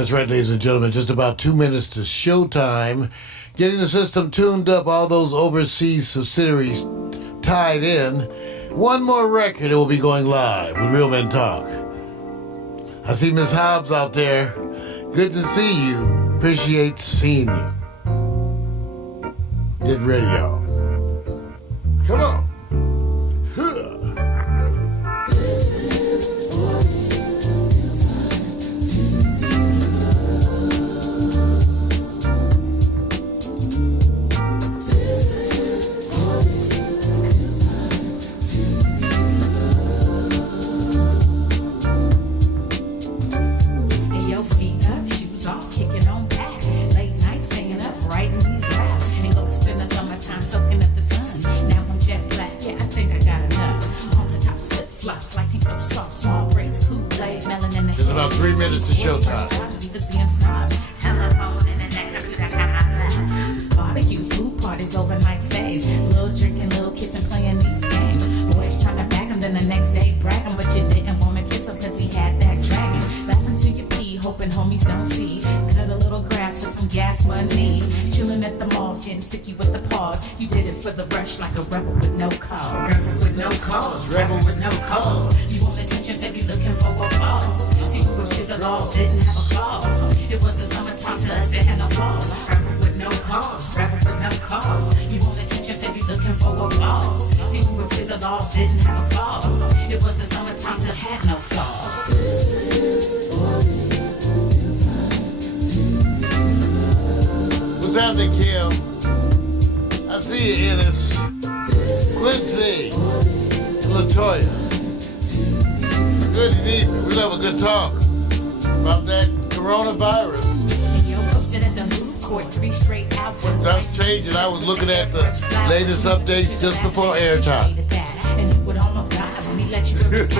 That's right, ladies and gentlemen. Just about 2 minutes to showtime. Getting the system tuned up, all those overseas subsidiaries tied in. One more record, it will be going live with Real Men Talk. I see Miss Hobbs out there. Good to see you. Appreciate seeing you. Get ready, y'all. Come on. This is what it feels like to be loved. This is what it feels like to be loved. And your feet up, shoes off, kicking on back. Late night staying up, writing these raps. And go in the summertime, soaking up the sun. Now I'm jet black, yeah, I think I got enough. On the tops, flip flops, like pink so soft, small braids, Kool-Aid, melon in the There's about 3 minutes to showtime. Divas being snobs, telephone, internet, computer, barbecues, pool parties, overnight stays. Little drinking, little kissing, playing these games. Boys trying to back him, then the next day bragging, but you didn't want to kiss him cause he had that dragon. Laughing till you pee, hoping homies don't see. Cut a little grass for some gas money. Chilling at the malls, getting sticky with the paws. You did it for the rush like a rebel with no cause. Rebel with no cause, rebel with no cause. You want attention, said you looking for applause. See, we were kids of laws, didn't have a clause. It was the summertime to us, it had no flaws. Rebel with no cause, rebel with no cause. You want attention, said you looking for applause. See, we were kids of laws, didn't have a clause. It was the summertime to had no flaws. This is what it feels like to be loved. What's happening, Kim? I see you, Ennis. Quincy. Latoya. Good evening. We love a good talk about that coronavirus. And yo, posted at the food court 3 straight hours. Stuff's changing. I was looking at the latest updates just before airtime. And he would almost die when he let you It's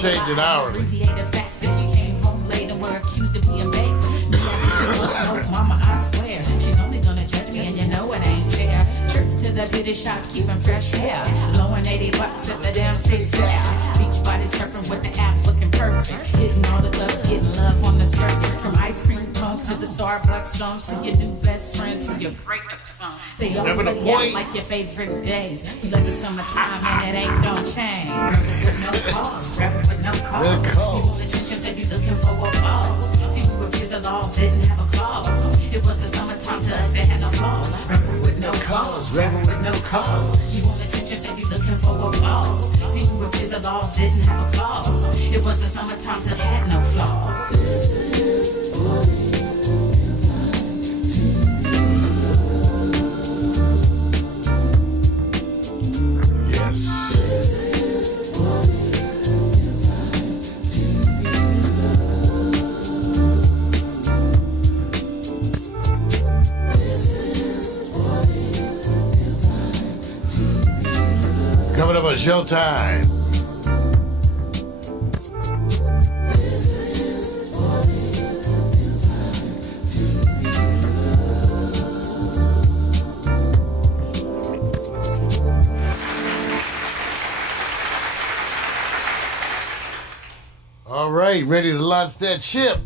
changing hourly. Abbreviated facts if you came home late and were accused of being baked. Smoke, mama, I swear. She's only gonna judge me and you know it ain't fair. Trips to the beauty shop, keeping fresh hair. Blowing $80 at the damn state fair. Beach body surfing with the abs looking perfect. Hitting all the clubs, getting love on the surface. From ice cream cones to the Starbucks songs to your new best friend to your breakup song. They all Remember the play out point? like your favorite days. We love the summertime and it ain't gonna change. Rebel with no cause, rebel with no cause. Good call. You want attention, said you looking for applause. See, we were kids of laws, didn't have a clause. It was the summertime to us, it had no flaws. Rebel with no cause, rebel with no cause. You want attention, said you looking for applause. See, we were kids of laws, didn't have a clause. It was the summertime to had no flaws. This is what it feels like to be loved. Yes. This is what it feels like to be loved. This is what it feels like to be loved. Coming up on Showtime. This is what it feels like to be loved. All right, ready to launch that ship.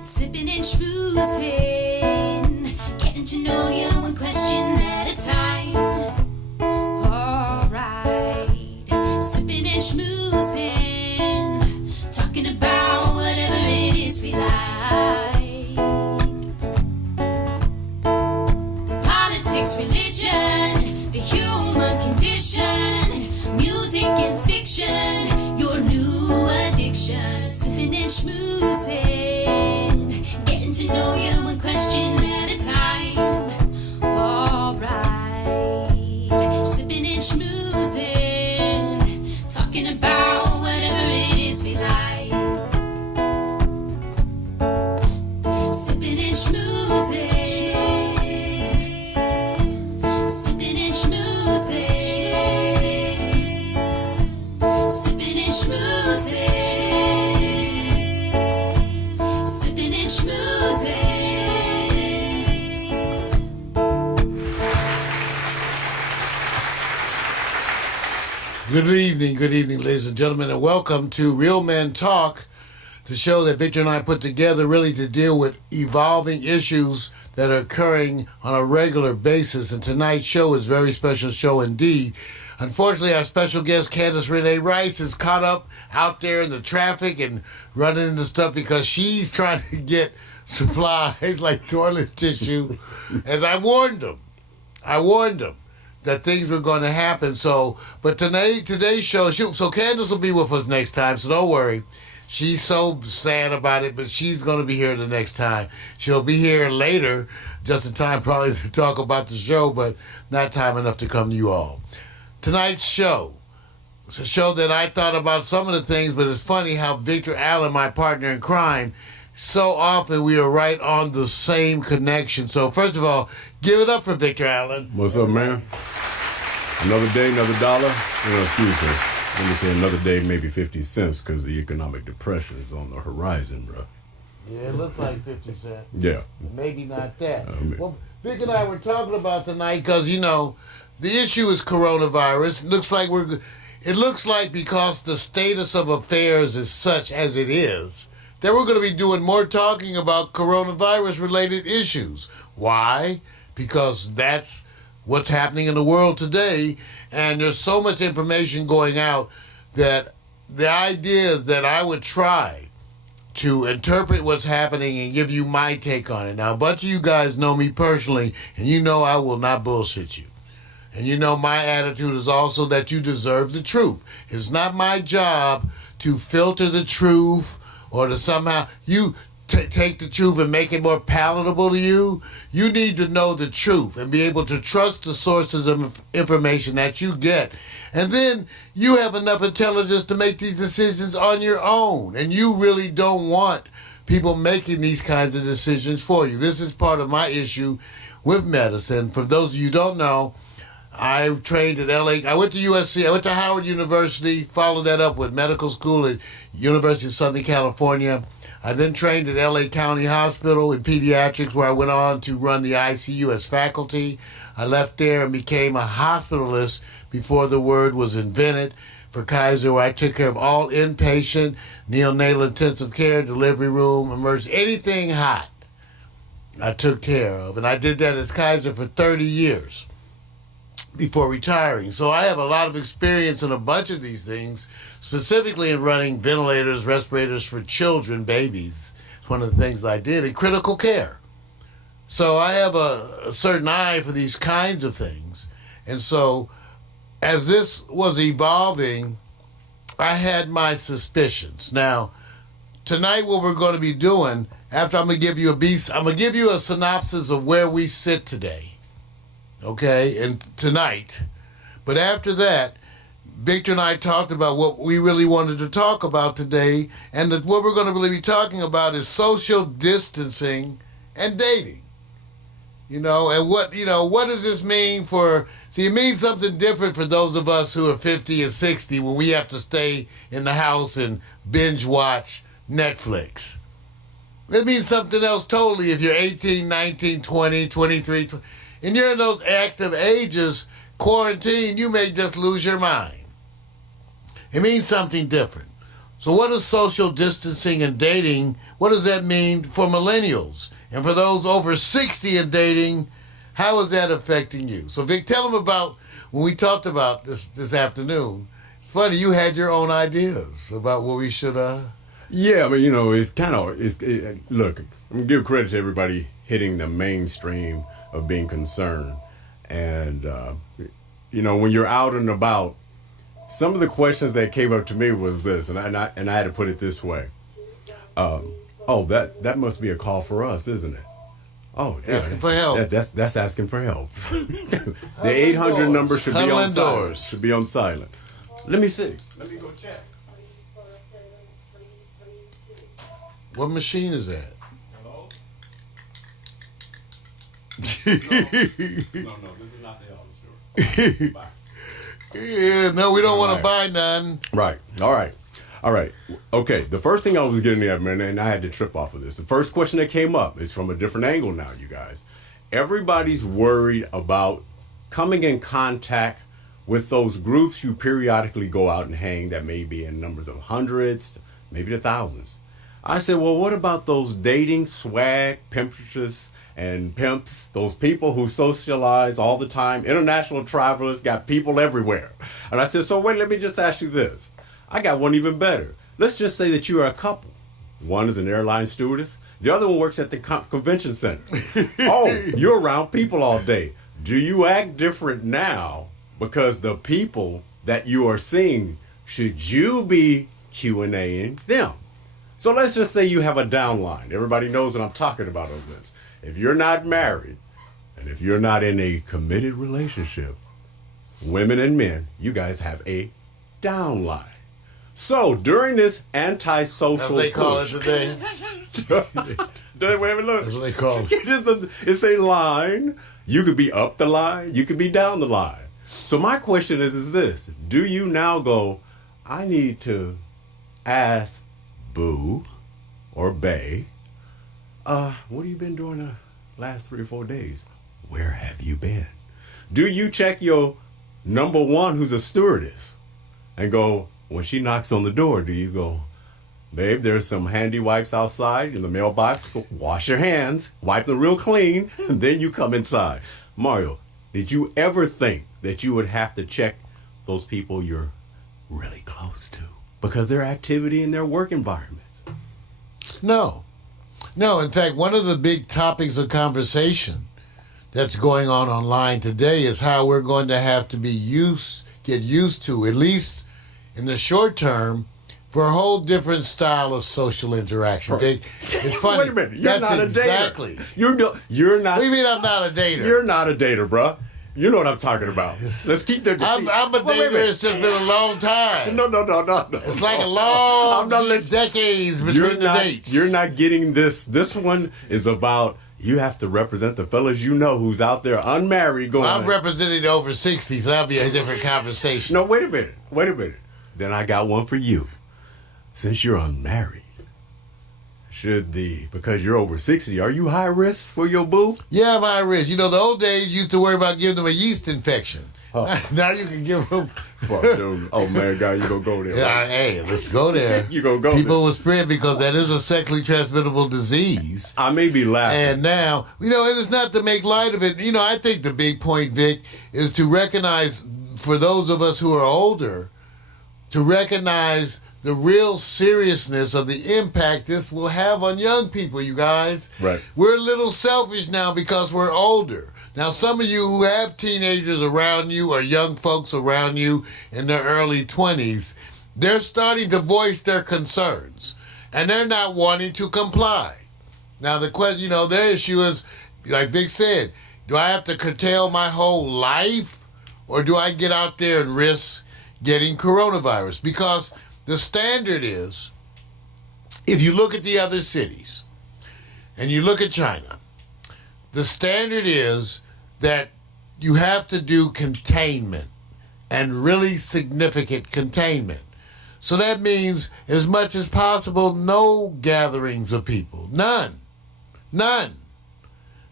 Sipping and schmoozing, getting to know you one question at a time. Alright, sipping and schmoozing, talking about whatever it is we like. Politics, religion, the human condition, music and fiction, your new addiction. Sipping and schmoozing, getting to know you one question at a time. Alright, sipping and schmoozing, talking about whatever it is we like. Sipping and schmoozing, sipping and schmoozing, sipping and schmoozing. Good evening, ladies and gentlemen, and welcome to Real Men Talk, the show that Victor and I put together really to deal with evolving issues that are occurring on a regular basis. And tonight's show is a very special show indeed. Unfortunately, our special guest, Candace Renee Rice, is caught up out there in the traffic and running into stuff because she's trying to get supplies like toilet tissue. As I warned them that things were going to happen. So, but today's show, so Candace will be with us next time, so don't worry. She's so sad about it, but she's going to be here the next time. She'll be here later, just in time probably to talk about the show, but not time enough to come to you all. Tonight's show, it's a show that I thought about some of the things, but it's funny how Victor Allen, my partner in crime, so often we are right on the same connection. So first of all, give it up for Victor Allen. What's up, man? Another day, another dollar. Excuse me. Let me say another day, maybe 50 cents, because the economic depression is on the horizon, bro. Yeah, it looks like 50 cents. Yeah. Maybe not that. Well, Vic and I were talking about tonight because, the issue is coronavirus. It looks like because the status of affairs is such as it is, that we're going to be doing more talking about coronavirus-related issues. Why? Because that's what's happening in the world today, and there's so much information going out that the idea is that I would try to interpret what's happening and give you my take on it. Now, a bunch of you guys know me personally, and you know I will not bullshit you. And you know my attitude is also that you deserve the truth. It's not my job to filter the truth or to somehow take the truth and make it more palatable to you. You need to know the truth and be able to trust the sources of information that you get. And then you have enough intelligence to make these decisions on your own. And you really don't want people making these kinds of decisions for you. This is part of my issue with medicine. For those of you who don't know, I trained at LA. I went to USC. I went to Howard University, followed that up with medical school at University of Southern California. I then trained at LA County Hospital in pediatrics, where I went on to run the ICU as faculty. I left there and became a hospitalist before the word was invented for Kaiser, where I took care of all inpatient, neonatal intensive care, delivery room, emergency, anything hot I took care of. And I did that as Kaiser for 30 years before retiring. So I have a lot of experience in a bunch of these things, specifically in running ventilators, respirators for children, babies. It's one of the things I did in critical care. So I have a certain eye for these kinds of things. And so as this was evolving, I had my suspicions. Now, tonight what we're going to be doing, after I'm going to give you a synopsis of where we sit today. Okay, and tonight. But after that, Victor and I talked about what we really wanted to talk about today, and what we're going to really be talking about is social distancing and dating. And what does this mean it means something different for those of us who are 50 and 60 when we have to stay in the house and binge watch Netflix. It means something else totally if you're 18, 19, 20, 23, and you're in those active ages, quarantine, you may just lose your mind. It means something different. So what is social distancing and dating? What does that mean for millennials? And for those over 60 in dating, how is that affecting you? So Vic, tell them about when we talked about this afternoon. It's funny, you had your own ideas about what we should... Yeah, but it's kind of... Look, I'm going to give credit to everybody hitting the mainstream of being concerned. And, when you're out and about, some of the questions that came up to me was this, and I had to put it this way. That must be a call for us, isn't it? Oh, yeah. Asking for help. That's asking for help. The 800 number should be on silent. Should be on silent. Let me see. Let me go check. What machine is that? Hello? No, this is not the auto store. Bye. Yeah, no, we don't want to buy none. Right. All right. Okay. The first thing I was getting at, man, and I had to trip off of this. The first question that came up is from a different angle now, you guys. Everybody's worried about coming in contact with those groups you periodically go out and hang that may be in numbers of hundreds, maybe to thousands. I said, well, what about those dating swag pimpsters and pimps, those people who socialize all the time, international travelers, got people everywhere. And I said, so wait, let me just ask you this. I got one even better. Let's just say that you are a couple. One is an airline stewardess. The other one works at the convention center. Oh, you're around people all day. Do you act different now because the people that you are seeing, should you be Q&Aing them? So let's just say you have a downline. Everybody knows what I'm talking about on this. If you're not married, and if you're not in a committed relationship, women and men, you guys have a downline. So during this antisocial As they call it today. Wait a minute, look. That's what they call it. It's a line. You could be up the line. You could be down the line. So my question is this. Do you now go, I need to ask Boo or Bae, what have you been doing the last 3 or 4 days? Where have you been? Do you check your number one who's a stewardess and go, when she knocks on the door, do you go, babe, there's some handy wipes outside in the mailbox. Go wash your hands, wipe them real clean, and then you come inside. Mario, did you ever think that you would have to check those people you're really close to because their activity in their work environments? No. No, in fact, one of the big topics of conversation that's going on online today is how we're going to have to get used to, at least in the short term, for a whole different style of social interaction. It's funny. Wait a minute, you're not a exactly. dater. You're not. What do you mean I'm not a dater? You're not a dater, bruh. You know what I'm talking about. Let's keep that. I'm a dater. It's just been a long time. No. It's like a long decades between the dates. You're not getting this. This one is about you have to represent the fellas you know who's out there unmarried going. I'm representing the over 60, so that'll be a different conversation. No, wait a minute. Then I got one for you. Since you're unmarried, because you're over 60, are you high risk for your boo? Yeah, I'm high risk. You know, the old days you used to worry about giving them a yeast infection. Now you can give them. Oh man, God, you gonna go there? Yeah, Right? hey, let's go there. You gonna go? People there. will spread because that is a sexually transmittable disease. I may be laughing. And now, and it's not to make light of it. I think the big point, Vic, is to recognize, for those of us who are older, to recognize the real seriousness of the impact this will have on young people, you guys. Right. We're a little selfish now because we're older. Now, some of you who have teenagers around you or young folks around you in their early 20s, they're starting to voice their concerns, and they're not wanting to comply. Now, the question, their issue is, like Vic said, do I have to curtail my whole life, or do I get out there and risk getting coronavirus? Because the standard is, if you look at the other cities and you look at China, the standard is that you have to do containment, and really significant containment. So that means, as much as possible, no gatherings of people. None.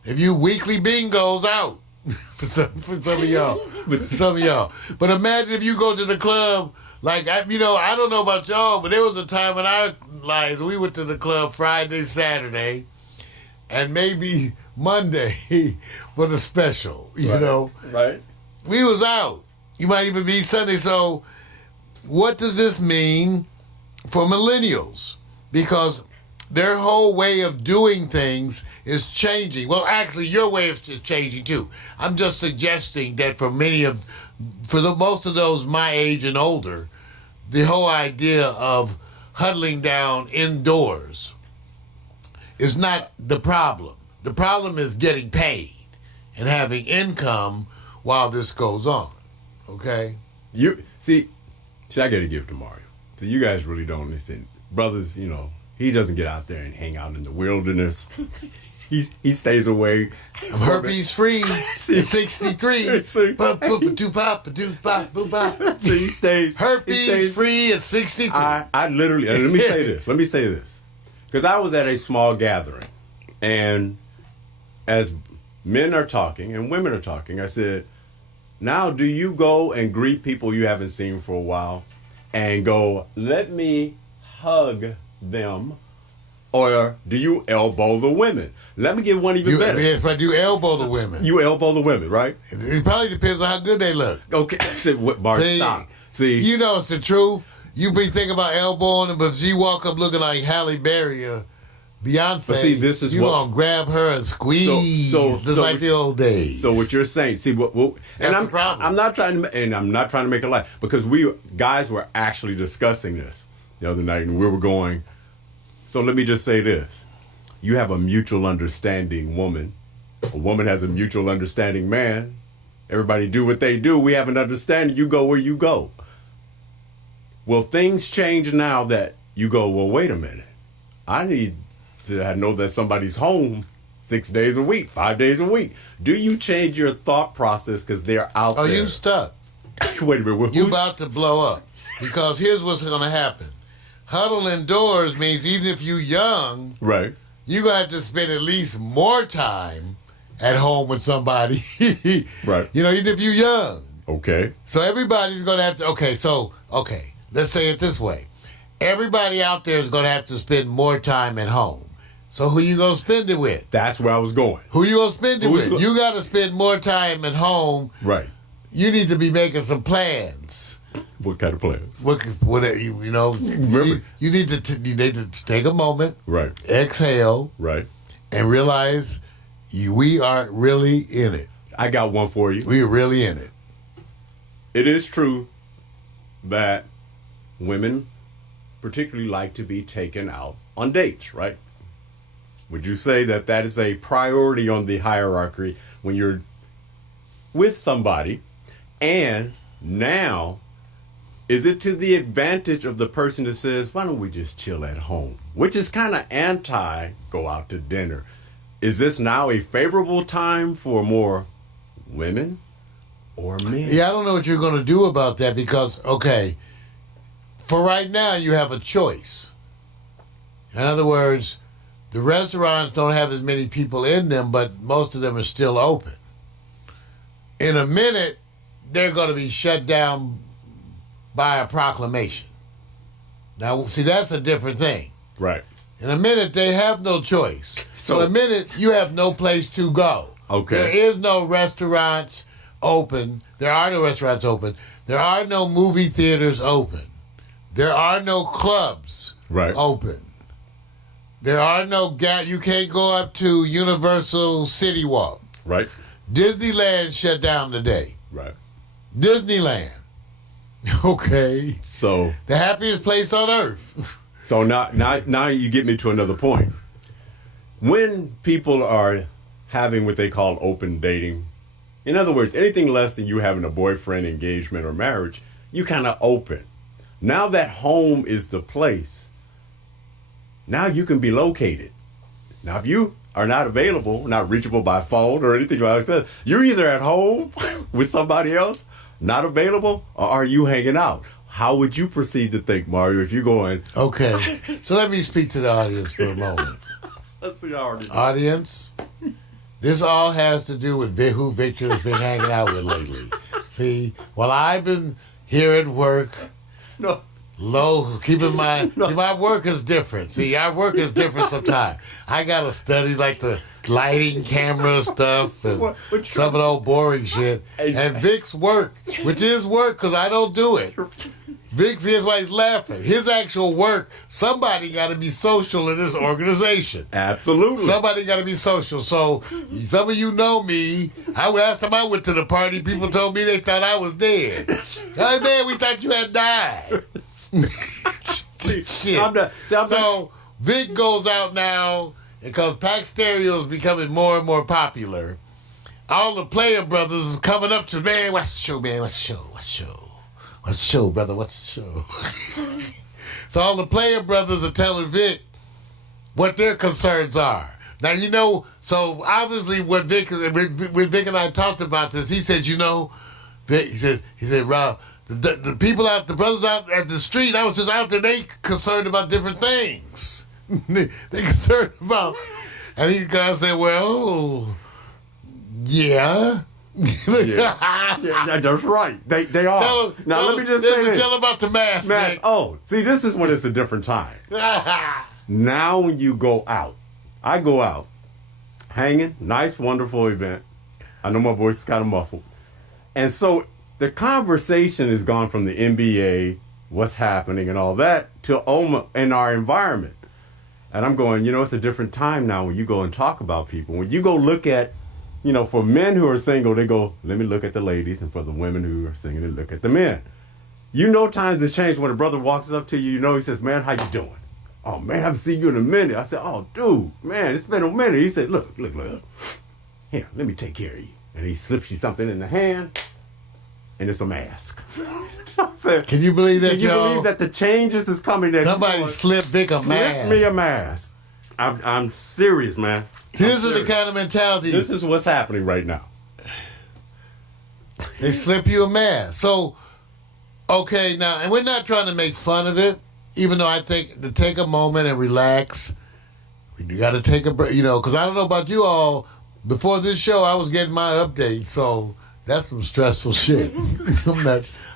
If you weekly bingos, out. for some of y'all. But imagine if you go to the club, like, I don't know about y'all, but there was a time in our lives we went to the club Friday, Saturday, and maybe Monday for the special, you know. Right. We was out. You might even be Sunday. So what does this mean for millennials? Because their whole way of doing things is changing. Well, actually, your way is changing too. I'm just suggesting that for most of those my age and older, the whole idea of huddling down indoors is not the problem. The problem is getting paid and having income while this goes on. Okay? See, I gotta give it to Mario. So you guys really don't listen. Brothers, he doesn't get out there and hang out in the wilderness. He stays away. I'm herpes free at 63. See? So he stays herpes free at 63. I literally, and let me say this. Because I was at a small gathering, and as men are talking and women are talking, I said, Now, do you go and greet people you haven't seen for a while and go, let me hug them? Or do you elbow the women? Let me give one even better. Yes, right. You elbow the women. You elbow the women, right? It probably depends on how good they look. Okay. Said what, Bart, stop. See, you know it's the truth. You be thinking about elbowing them, but if she walk up looking like Halle Berry or Beyonce, but see, this is you what, gonna grab her and squeeze, just like the old days. So what you're saying, see, and the problem. I'm not trying to make a lie, because we guys were actually discussing this the other night, and we were going. So let me just say this: you have a mutual understanding woman. A woman has a mutual understanding man. Everybody do what they do. We have an understanding. You go where you go. Well, things change now that you go, well, wait a minute. I need to know that somebody's home 6 days a week, 5 days a week. Do you change your thought process because they're out there? Oh, you stuck. Wait a minute. You about to blow up. Because here's what's going to happen. Huddle indoors means even if you young, right, you're going to have to spend at least more time at home with somebody. Right. You know, even if you're young. Okay. So everybody's going to have to, okay, let's say it this way. Everybody out there is going to have to spend more time at home. So who you going to spend it with? That's where I was going. Who you going to spend it Who's with? You got to spend more time at home. Right. You need to be making some plans. What kind of plans? What you know? You need to take a moment, Right. exhale, Right. and realize we are really in it. I got one for you. We are really in it. It is true that women particularly like to be taken out on dates, right? Would you say that that is a priority on the hierarchy when you're with somebody? And now, is it to the advantage of the person that says, why don't we just chill at home? Which is kind of anti go out to dinner. Is this now a favorable time for more women or men? Yeah, I don't know what you're going to do about that because, okay, for right now, you have a choice. In other words, the restaurants don't have as many people in them, but most of them are still open. In a minute, they're going to be shut down by a proclamation. Now, see, that's a different thing. Right. In a minute, they have no choice. So in a minute, you have no place to go. Okay. There is no restaurants open. There are no restaurants open. There are no movie theaters open. There are no clubs open. There are no you can't go up to Universal City Walk. Right. Disneyland shut down today. Right. Disneyland. Okay. So the happiest place on earth. So now you get me to another point. When people are having what they call open dating, in other words, anything less than you having a boyfriend, engagement, or marriage, you kind of open. Now that home is the place, now you can be located. Now if you are not available, not reachable by phone or anything like that, you're either at home with somebody else, not available, or are you hanging out? How would you proceed to think, Mario, if you're going... Okay, so let me speak to the audience for a moment. Let's see, already. Audience, this all has to do with who Victor's been hanging out with lately. See, while I've been here at work... No. Low, keep in mind, see, my work is different. See, our work is different sometimes. I got to study like the lighting, camera stuff, and some of the old boring shit. And Vic's work, which is work because I don't do it. Vic's, here's why he's laughing. His actual work, somebody got to be social in this organization. Absolutely. Somebody got to be social. So, some of you know me. Last time I went to the party, people told me they thought I was dead. Hey, man, we thought you had died. Shit. So, Vic goes out now, because Pack Stereo is becoming more and more popular. All the player brothers is coming up to, man, what's the show, man? What's the show? What's the show? What's the show, brother? What's the show? So all the player brothers are telling Vic what their concerns are. Now, you know, so obviously when Vic and I talked about this, he said, you know, Vic, he said, Rob, the people out, the brothers out at the street, I was just out there, they concerned about different things. they concerned about, and he kind of said, well, yeah, Yeah, that's right. They are. Let me just say this. Tell them about the mask, Man, see, this is when it's a different time. Now when you go out, I go out, hanging, nice, wonderful event. I know my voice is kind of muffled. And so the conversation has gone from the NBA, what's happening and all that, to in our environment. And I'm going, it's a different time now when you go and talk about people. When you go look at, for men who are single, they go, let me look at the ladies. And for the women who are single, they look at the men. Times have changed. When a brother walks up to you, he says, man, how you doing? Oh, man, I haven't seen you in a minute. I said, oh, dude, man, it's been a minute. He said, look. Here, let me take care of you. And he slips you something in the hand, and it's a mask. I said, can you believe that, Can you y'all? believe that the changes is coming? That Somebody slipped Vic a slip mask. me a mask. I'm serious, man. This is the kind of mentality. This is what's happening right now. They slip you a mask. So, okay, now, and we're not trying to make fun of it, even though I think to take a moment and relax, you got to take a break, because I don't know about you all. Before this show, I was getting my updates, so that's some stressful shit.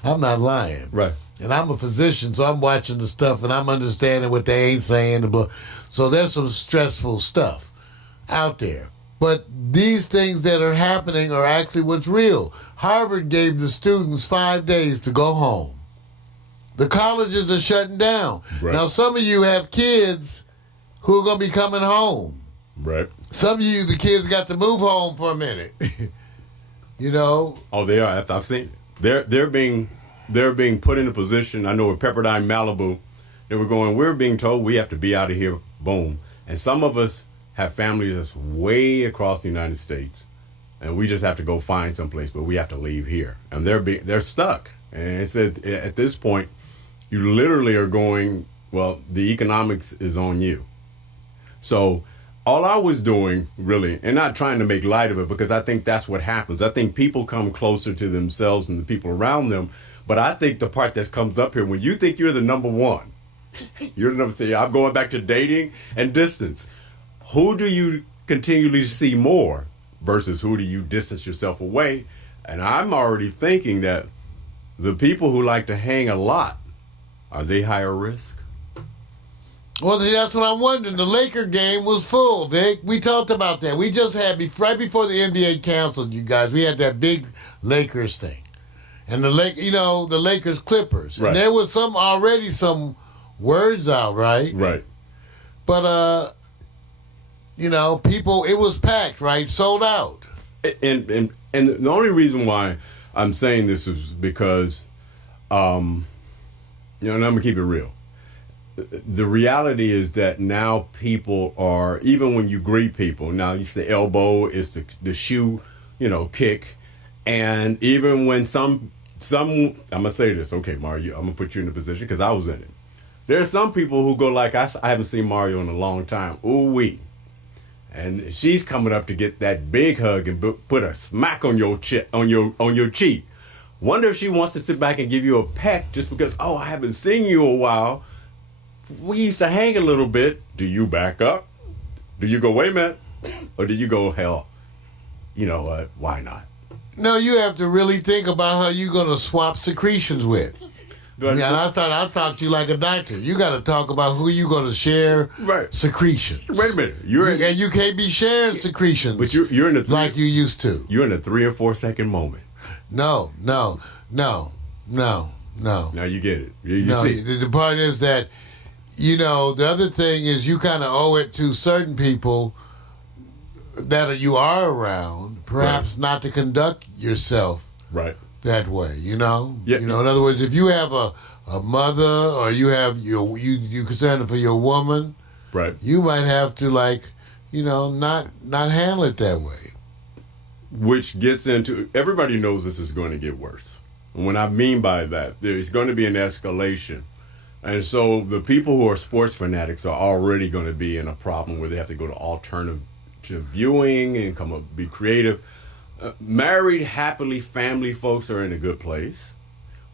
I'm not lying. Right. And I'm a physician, so I'm watching the stuff and I'm understanding what they ain't saying. So there's some stressful stuff out there. But these things that are happening are actually what's real. Harvard gave the students 5 days to go home. The colleges are shutting down. Right. Now, some of you have kids who are going to be coming home. Right. Some of you, the kids got to move home for a minute. Oh, they are. I've seen it. They're being put in a position. I know at Pepperdine, Malibu, they were going, we're being told we have to be out of here. Boom. And some of us have families that's way across the United States, and we just have to go find someplace, but we have to leave here. And they're stuck. And it's at this point, you literally are going, well, the economics is on you. So all I was doing, really, and not trying to make light of it, because I think that's what happens. I think people come closer to themselves and the people around them. But I think the part that comes up here, when you think you're the number one, you're the number three. I'm going back to dating and distance. Who do you continually see more versus who do you distance yourself away? And I'm already thinking that the people who like to hang a lot, are they higher risk? Well, see, that's what I'm wondering. The Laker game was full, Vic. We talked about that. We just had, right before the NBA canceled, you guys, we had that big Lakers thing. And the Lakers Clippers. Right. And there was already some words out, right? Right. But, people, it was packed, right? Sold out. And the only reason why I'm saying this is because, and I'm going to keep it real. The reality is that now people are, even when you greet people, now it's the elbow, it's the shoe, kick. And even when some, I'm going to say this, okay, Mario, I'm going to put you in the position because I was in it. There are some people who go like, I haven't seen Mario in a long time. Ooh-wee. And she's coming up to get that big hug and put a smack on your cheek. Wonder if she wants to sit back and give you a peck just because, I haven't seen you a while. We used to hang a little bit. Do you back up? Do you go, wait a minute? Or do you go, hell, you know what? Why not? No, you have to really think about how you're going to swap secretions with. I thought you like a doctor. You got to talk about who you going to share secretions. Wait a minute. And you can't be sharing secretions. But you're in a like you used to. You're in a 3 or 4 second moment. No. Now you get it. You see. The part is that, the other thing is you kind of owe it to certain people that you are around, perhaps not to conduct yourself that way, Yeah. In other words, if you have a mother or you have you concerned for your woman, you might have to not handle it that way. Which gets into, everybody knows this is going to get worse. And what I mean by that, there's going to be an escalation. And so the people who are sports fanatics are already going to be in a problem where they have to go to alternative viewing and be creative. Married, happily family folks are in a good place.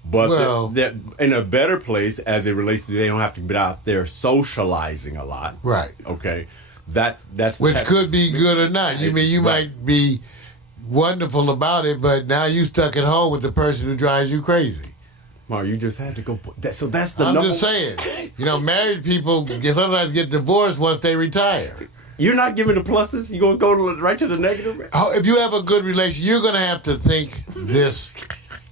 But they're in a better place as it relates to they don't have to be out there socializing a lot. Right. Okay. That's which could be good or not. You might be wonderful about it, but now you stuck at home with the person who drives you crazy. Mar, you just had to go. So that's the I'm number. just saying. Married people sometimes get divorced once they retire. You're not giving the pluses. You're gonna go right to the negative. Man? Oh, if you have a good relationship, you're going to have to think this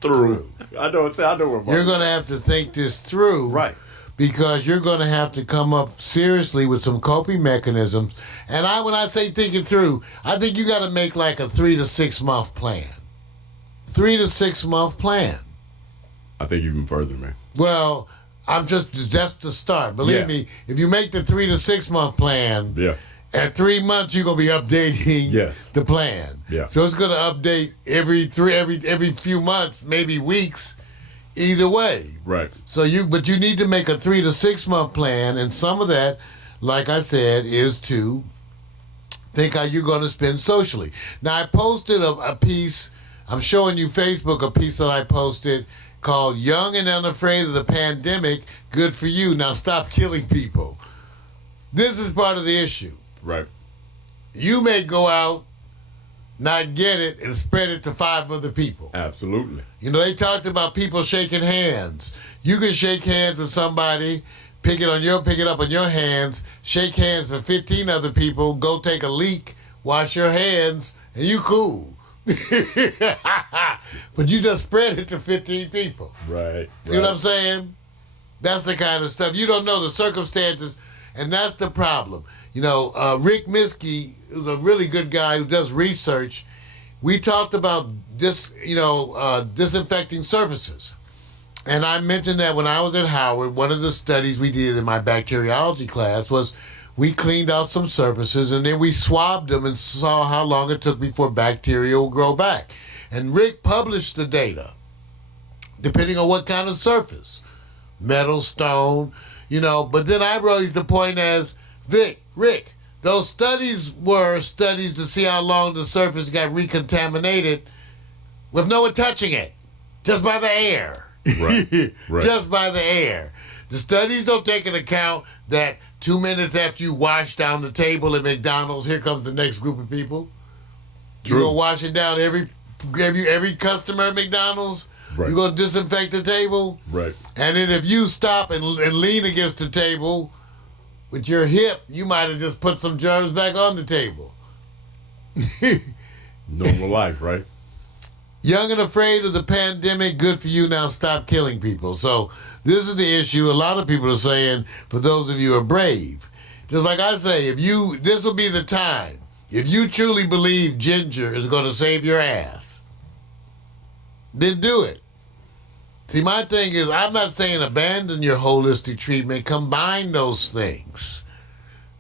through. I know what You're going to have to think this through. Right. Because you're going to have to come up seriously with some coping mechanisms. And when I say think it through, I think you got to make like a 3 to 6 month plan. 3 to 6 month plan. I think even further, man. Well, that's the start. Believe me, if you make the 3 to 6 month plan, at 3 months you're gonna be updating the plan. Yeah. So it's gonna update every few months, maybe weeks, either way. Right. So you need to make a 3 to 6 month plan, and some of that, like I said, is to think how you're gonna spend socially. Now I posted a piece. I'm showing you Facebook a piece that I posted called Young and Unafraid of the Pandemic, Good for You. Now stop killing people. This is part of the issue. Right. You may go out, not get it, and spread it to 5 other people. Absolutely. They talked about people shaking hands. You can shake hands with somebody, pick it up on your hands, shake hands with 15 other people, go take a leak, wash your hands, and you cool. But you just spread it to 15 people. Right. See what I'm saying? That's the kind of stuff. You don't know the circumstances, and that's the problem. Rick Miskey is a really good guy who does research. We talked about disinfecting surfaces. And I mentioned that when I was at Howard, one of the studies we did in my bacteriology class was we cleaned out some surfaces and then we swabbed them and saw how long it took before bacteria will grow back. And Rick published the data, depending on what kind of surface. Metal, stone, But then I raised the point as, Rick, those studies were studies to see how long the surface got recontaminated with no one touching it, just by the air. Right. Right. Just by the air. The studies don't take into account that 2 minutes after you wash down the table at McDonald's, here comes the next group of people. True. You're going to wash it down every customer at McDonald's. Right. You're going to disinfect the table. Right. And then if you stop and lean against the table with your hip, you might have just put some germs back on the table. Normal life, right? Young and afraid of the pandemic, good for you, now stop killing people. So this is the issue. A lot of people are saying, for those of you who are brave, just like I say, this will be the time. If you truly believe ginger is going to save your ass, then do it. See, my thing is, I'm not saying abandon your holistic treatment. Combine those things.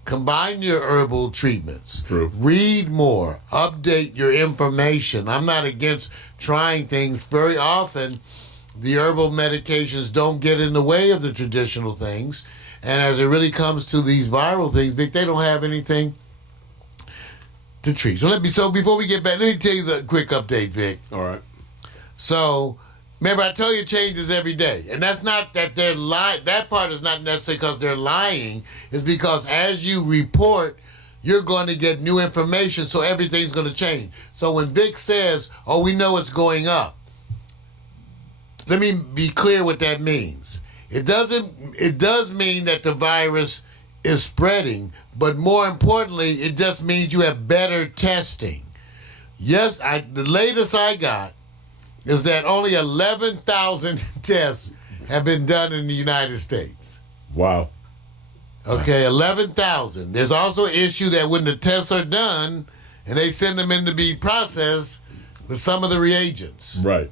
Combine your herbal treatments. True. Read more. Update your information. I'm not against trying things. Very often, the herbal medications don't get in the way of the traditional things. And as it really comes to these viral things, Vic, they don't have anything to treat. So before we get back, let me tell you the quick update, Vic. All right. So, remember, I tell you it changes every day. And that's not that they're lying. That part is not necessarily because they're lying. It's because as you report, you're going to get new information, so everything's going to change. So when Vic says, we know it's going up, let me be clear what that means. It does mean that the virus is spreading, but more importantly, it just means you have better testing. Yes, the latest I got is that only 11,000 tests have been done in the United States. Wow. Okay, 11,000. There's also an issue that when the tests are done and they send them in to be processed with some of the reagents. Right.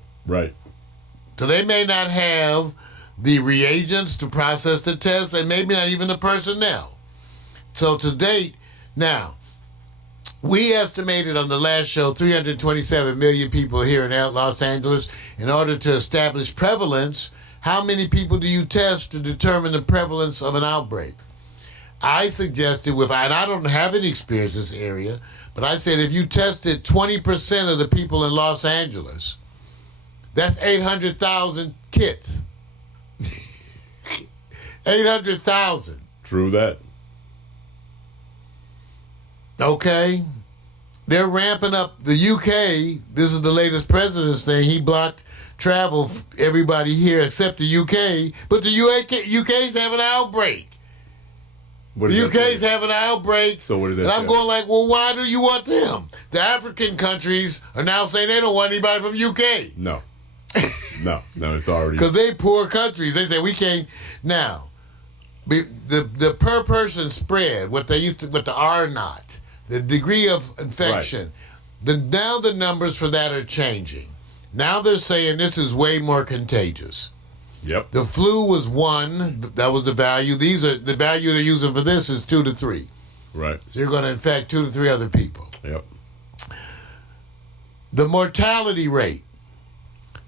So they may not have the reagents to process the test and maybe not even the personnel. So to date, now, we estimated on the last show 327 million people here in Los Angeles. In order to establish prevalence, how many people do you test to determine the prevalence of an outbreak? I suggested and I don't have any experience in this area, but I said if you tested 20% of the people in Los Angeles, that's 800,000 kits. 800,000. True that. Okay? they're ramping up the UK. This is the latest president's thing. He blocked travel, everybody here except the UK. But the UK's having an outbreak. What The does that UK's say? having an outbreak. So what does that And I'm say? going like, well, why do you want them? The African countries are now saying they don't want anybody from UK. No. No, it's already. Because they poor countries. They say we can't. Now, the per person spread, what they used to, with the R naught, the degree of infection, now the numbers for that are changing. Now they're saying this is way more contagious. Yep. The flu was 1. That was the value. The value they're using for this is 2 to 3. Right. So you're going to infect 2 to 3 other people. Yep. The mortality rate.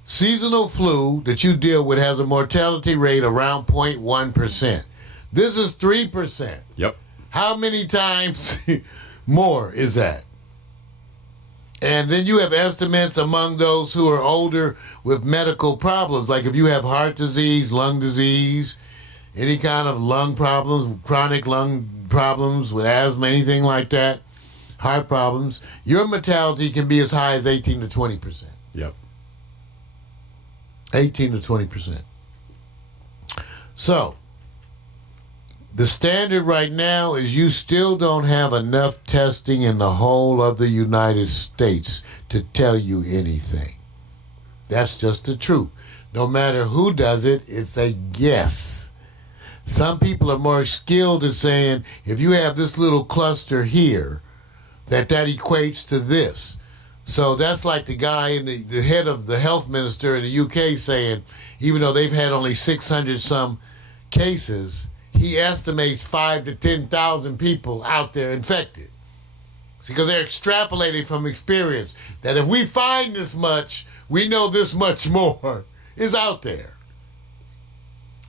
Seasonal flu that you deal with has a mortality rate around 0.1%. This is 3%. Yep. How many times more is that? And then you have estimates among those who are older with medical problems, like if you have heart disease, lung disease, any kind of lung problems, chronic lung problems with asthma, anything like that, heart problems, your mortality can be as high as 18 to 20%. Yep. 18 to 20%. So, the standard right now is you still don't have enough testing in the whole of the United States to tell you anything. That's just the truth. No matter who does it, it's a guess. Some people are more skilled at saying, if you have this little cluster here, that equates to this. So that's like the guy in the head of the health minister in the UK saying, even though they've had only 600 some cases, he estimates 5 to 10,000 people out there infected. Because they're extrapolating from experience that if we find this much, we know this much more is out there.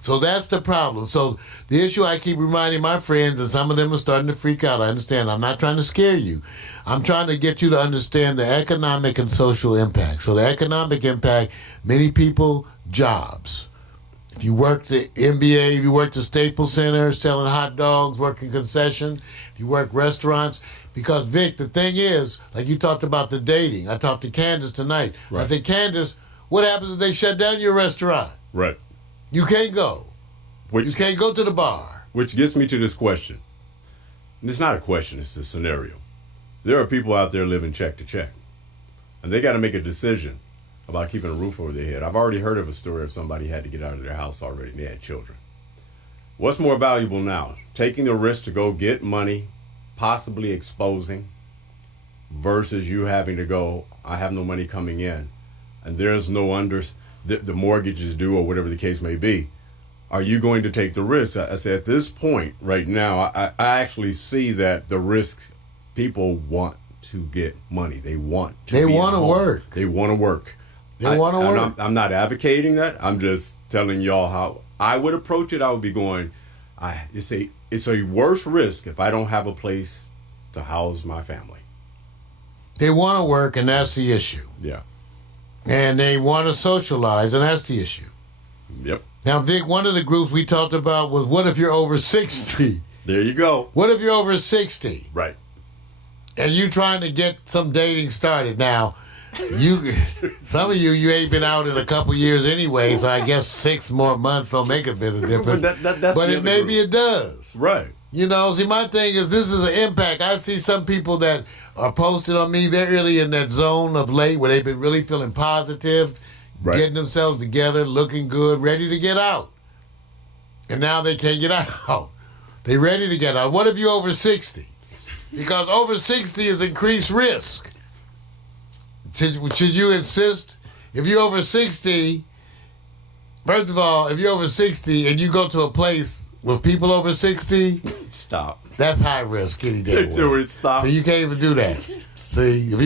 So that's the problem. So the issue I keep reminding my friends, and some of them are starting to freak out. I understand. I'm not trying to scare you. I'm trying to get you to understand the economic and social impact. So the economic impact, many people, jobs. If you work the NBA, if you work the Staples Center, selling hot dogs, working concession, if you work restaurants. Because, Vic, the thing is, like you talked about the dating. I talked to Candace tonight. Right. I said, Candace, what happens if they shut down your restaurant? Right. You can't go. You can't go to the bar. Which gets me to this question. And it's not a question, it's a scenario. There are people out there living check to check. And they got to make a decision about keeping a roof over their head. I've already heard of a story of somebody had to get out of their house already and they had children. What's more valuable now? Taking the risk to go get money, possibly exposing, versus you having to go, I have no money coming in, and there's no the mortgage is due or whatever the case may be. Are you going to take the risk? I say at this point right now, I actually see that the risk, people want to get money. They want to They be want at to home. work. They want to work. They want to work. I'm not advocating that. I'm just telling y'all how I would approach it. I would be going, it's a worse risk if I don't have a place to house my family. They want to work, and that's the issue. Yeah. And they want to socialize, and that's the issue. Yep. Now, Vic, one of the groups we talked about was, what if you're over 60? There you go. What if you're over 60? Right. And you trying to get some dating started? Now, some of you ain't been out in a couple years anyway, so I guess 6 more months don't make a bit of difference. That's but the it other maybe group. it does. Right. You know, see, my thing is this is an impact. I see some people that are posted on me. They're really in that zone of late where they've been really feeling positive, Right. getting themselves together, looking good, ready to get out. And now they can't get out. They ready to get out. What if you're over 60? Because over 60 is increased risk. Should you insist? If you're over 60, first of all, if you're over 60 and you go to a place with people over 60, Stop. that's high risk any day. Stop. So you can't even do that. See, if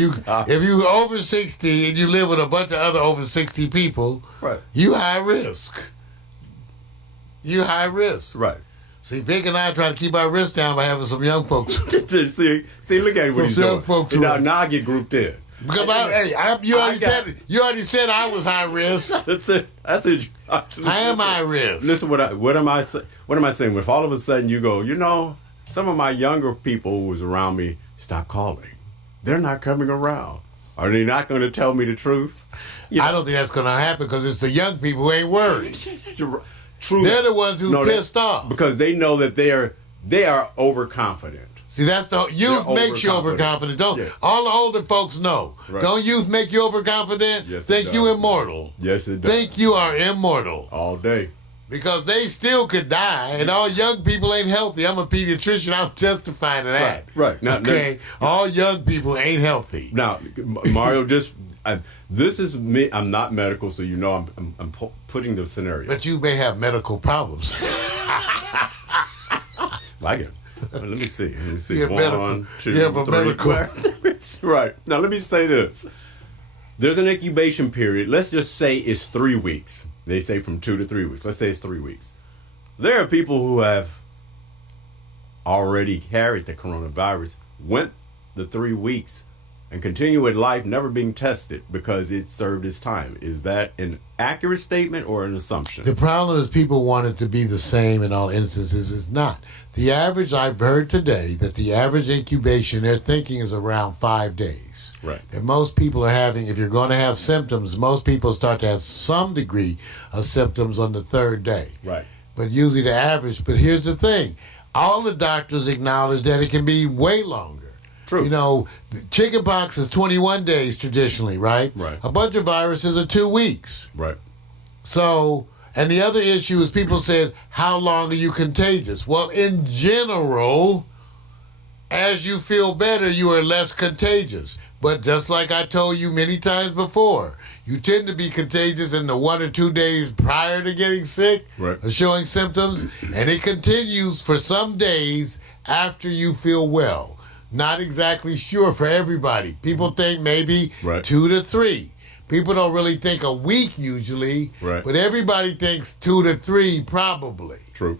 you over 60 and you live with a bunch of other over 60 people, Right. you high risk. You high risk. Right. See, Vic and I try to keep our risk down by having some young folks. see, look at what he's Some young doing. folks And who are- now I get grouped in. Because you already said I was high risk. That's it. I am high risk. Listen, what am I saying? If all of a sudden you go, some of my younger people who was around me, stop calling. they're not coming around. Are they not going to tell me the truth? I don't think that's going to happen because it's the young people who ain't worried. True. They're the ones who pissed off. Because they know that they are overconfident. See, that's the youth makes you overconfident. Don't all the older folks know? Right. Don't youth make you overconfident? Yes, it Think does. you immortal? Yes, it does. Think you are immortal All day. because they still could die, and all young people ain't healthy. I'm a pediatrician. I'm testifying to that. Right. Now, Okay, all young people ain't healthy. Now, Mario, this is me. I'm not medical, so you know I'm putting the scenario. But you may have medical problems. Like it. Let me see. You have medical- 1, 2, you have a 3. medical- Right. Now, let me say this. There's an incubation period. Let's just say it's 3 weeks. They say from 2 to 3 weeks. Let's say it's 3 weeks. There are people who have already carried the coronavirus, went the 3 weeks, and continue with life never being tested because it served its time. Is that an accurate statement or an assumption? The problem is people want it to be the same in all instances. It's not. The average, I've heard today, that the average incubation they're thinking is around 5 days. Right. And most people are having, if you're going to have symptoms, most people start to have some degree of symptoms on the 3rd day. Right. But usually the average, but here's the thing. All the doctors acknowledge that it can be way longer. True. You know, chickenpox is 21 days traditionally, right? Right. A bunch of viruses are 2 weeks. Right. So, and the other issue is people said, how long are you contagious? Well, in general, as you feel better, you are less contagious. But just like I told you many times before, you tend to be contagious in the 1 or 2 days prior to getting sick Right. or showing symptoms, and it continues for some days after you feel well. Not exactly sure for everybody. People think maybe Right. 2 to 3. People don't really think a week usually, Right. but everybody thinks 2 to 3 probably. True.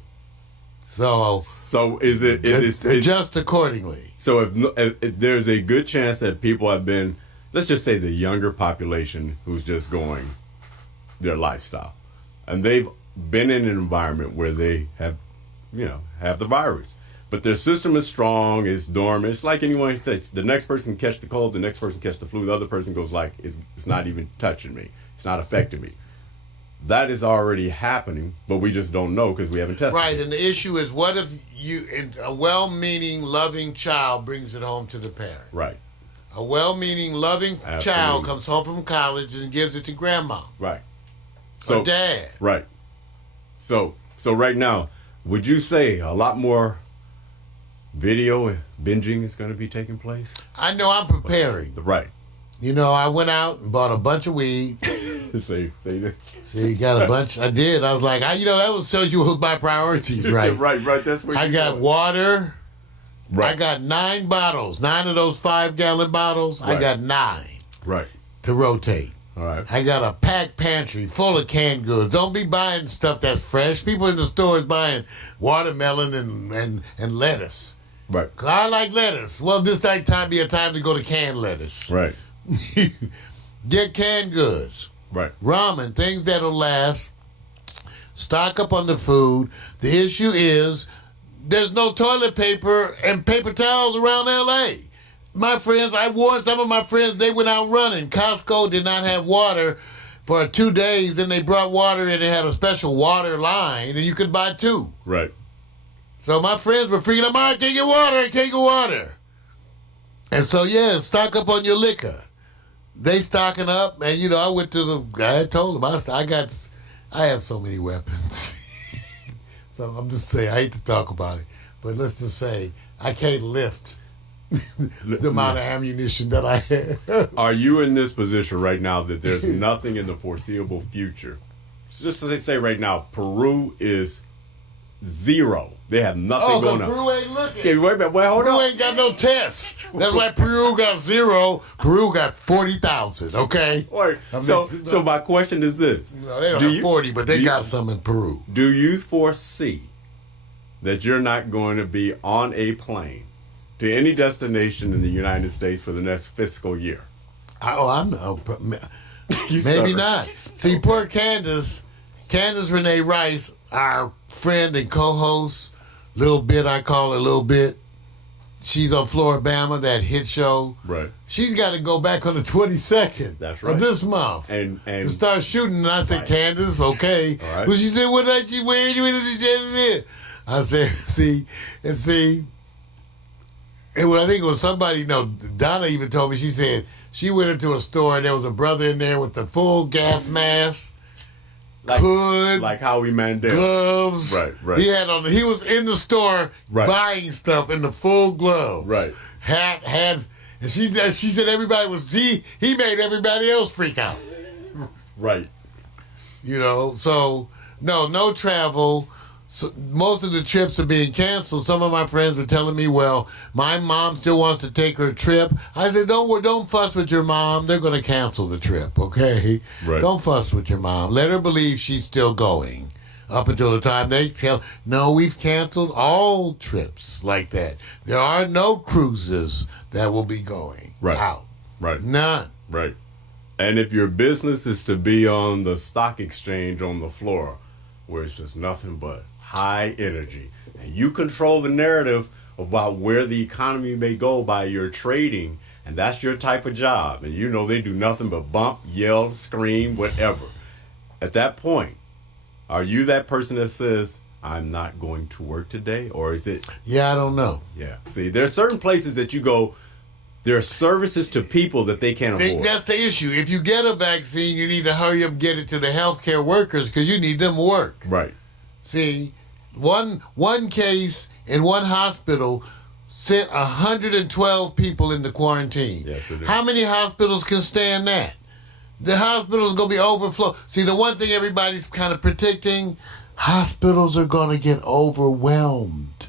So So is it adjust accordingly. so if there's a good chance that people have been, let's just say the younger population who's just going their lifestyle, and they've been in an environment where they have the virus, but their system is strong, it's dormant. It's like anyone says, the next person catch the cold, the next person catch the flu, the other person goes like, it's not even touching me, it's not affecting me. That is already happening, but we just don't know because we haven't tested. Right, and the issue is, what if a well-meaning, loving child brings it home to the parent? Right. A well-meaning, loving Absolutely. child comes home from college and gives it to grandma Right. or dad. Right. So right now, would you say a lot more video and binging is going to be taking place? I know I'm preparing. Right. You know, I went out and bought a bunch of weed. Say that. See, got a bunch. I did. I was like, that shows you what my priorities, right? right. That's what I got water. Right. I got 9 bottles. 9 of those 5-gallon bottles. I Right. got 9 Right. to rotate. All right. I got a packed pantry full of canned goods. Don't be buying stuff that's fresh. People in the stores buying watermelon and lettuce. Right. 'Cause I like lettuce. Well, this time be a time to go to canned lettuce. Right. Get canned goods. Right. Ramen, things that'll last. Stock up on the food. The issue is there's no toilet paper and paper towels around L.A. My friends, I warned some of my friends, they went out running. Costco did not have water for 2 days. Then they brought water in and had a special water line, and you could buy 2. Right. So my friends were freaking out, I can't get water. And so, yeah, stock up on your liquor. They stocking up, and I went to the guy. I told him I have so many weapons. So I'm just saying, I hate to talk about it, but let's just say I can't lift the amount of ammunition that I have. Are you in this position right now that there's nothing in the foreseeable future? Just as they say right now, Peru is 0. They have nothing going on. Peru ain't looking. Okay, wait a minute. Wait, hold Peru on. ain't got no tests. That's why Peru got 0. Peru got 40,000. Okay. Wait, so my question is this: No, they don't have 40, but they got some in Peru. Do you foresee that you're not going to be on a plane to any destination in the United States for the next fiscal year? Maybe not. See, poor Candace Renee Rice, our friend and co-host, I call her Little Bit. she's on Floribama, that hit show. Right. She's got to go back on the 22nd. That's right. Of this month. And to start shooting. And I said, right. Candace, okay. All right. Well, she said, what is she wearing? I said, see. And I think it was somebody, Donna even told me, she said, she went into a store and there was a brother in there with the full gas mask, hood, like Howie Mandel, gloves. Right. He was in the store buying stuff in the full gloves. Right. Hat, and she said everybody he made everybody else freak out. Right. So no travel. So most of the trips are being canceled. Some of my friends were telling me, well, my mom still wants to take her trip. I said, don't fuss with your mom. They're going to cancel the trip, okay? Right. Don't fuss with your mom. Let her believe she's still going up until the time they tell. No, we've canceled all trips like that. There are no cruises that will be going out. Right. None. Right. And if your business is to be on the stock exchange on the floor, where it's just nothing but high energy, and you control the narrative about where the economy may go by your trading, and that's your type of job, and they do nothing but bump, yell, scream, whatever. At that point, are you that person that says, I'm not going to work today? Or is it... Yeah, I don't know. Yeah. See, there are certain places that you go, there are services to people that they can't afford. That's the issue. If you get a vaccine, you need to hurry up and get it to the healthcare workers because you need them to work. Right. See, one case in one hospital sent 112 people into quarantine. Yes, it is. How many hospitals can stand that? The hospital's going to be overflow. See, the one thing everybody's kind of predicting, hospitals are going to get overwhelmed.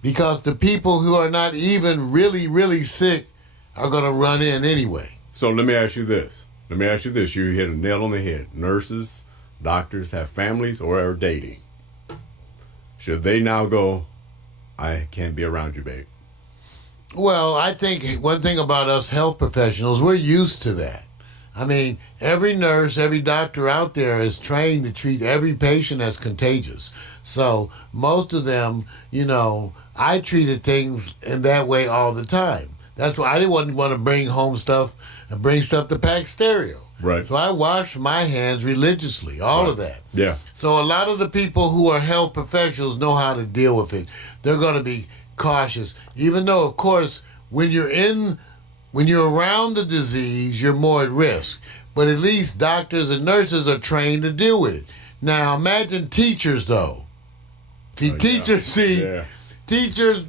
Because the people who are not even really, really sick are going to run in anyway. So let me ask you this. You hit a nail on the head. Nurses, doctors have families or are dating. Should they now go, I can't be around you, babe? Well, I think one thing about us health professionals, we're used to that. I mean, every nurse, every doctor out there is trained to treat every patient as contagious. So most of them, I treated things in that way all the time. That's why I didn't want to bring home stuff and bring stuff to pack stereo. Right. So I wash my hands religiously, all of that. Yeah. So a lot of the people who are health professionals know how to deal with it. They're going to be cautious, even though, of course, when you're around the disease, you're more at risk. But at least doctors and nurses are trained to deal with it. Now, imagine teachers, though. Teachers,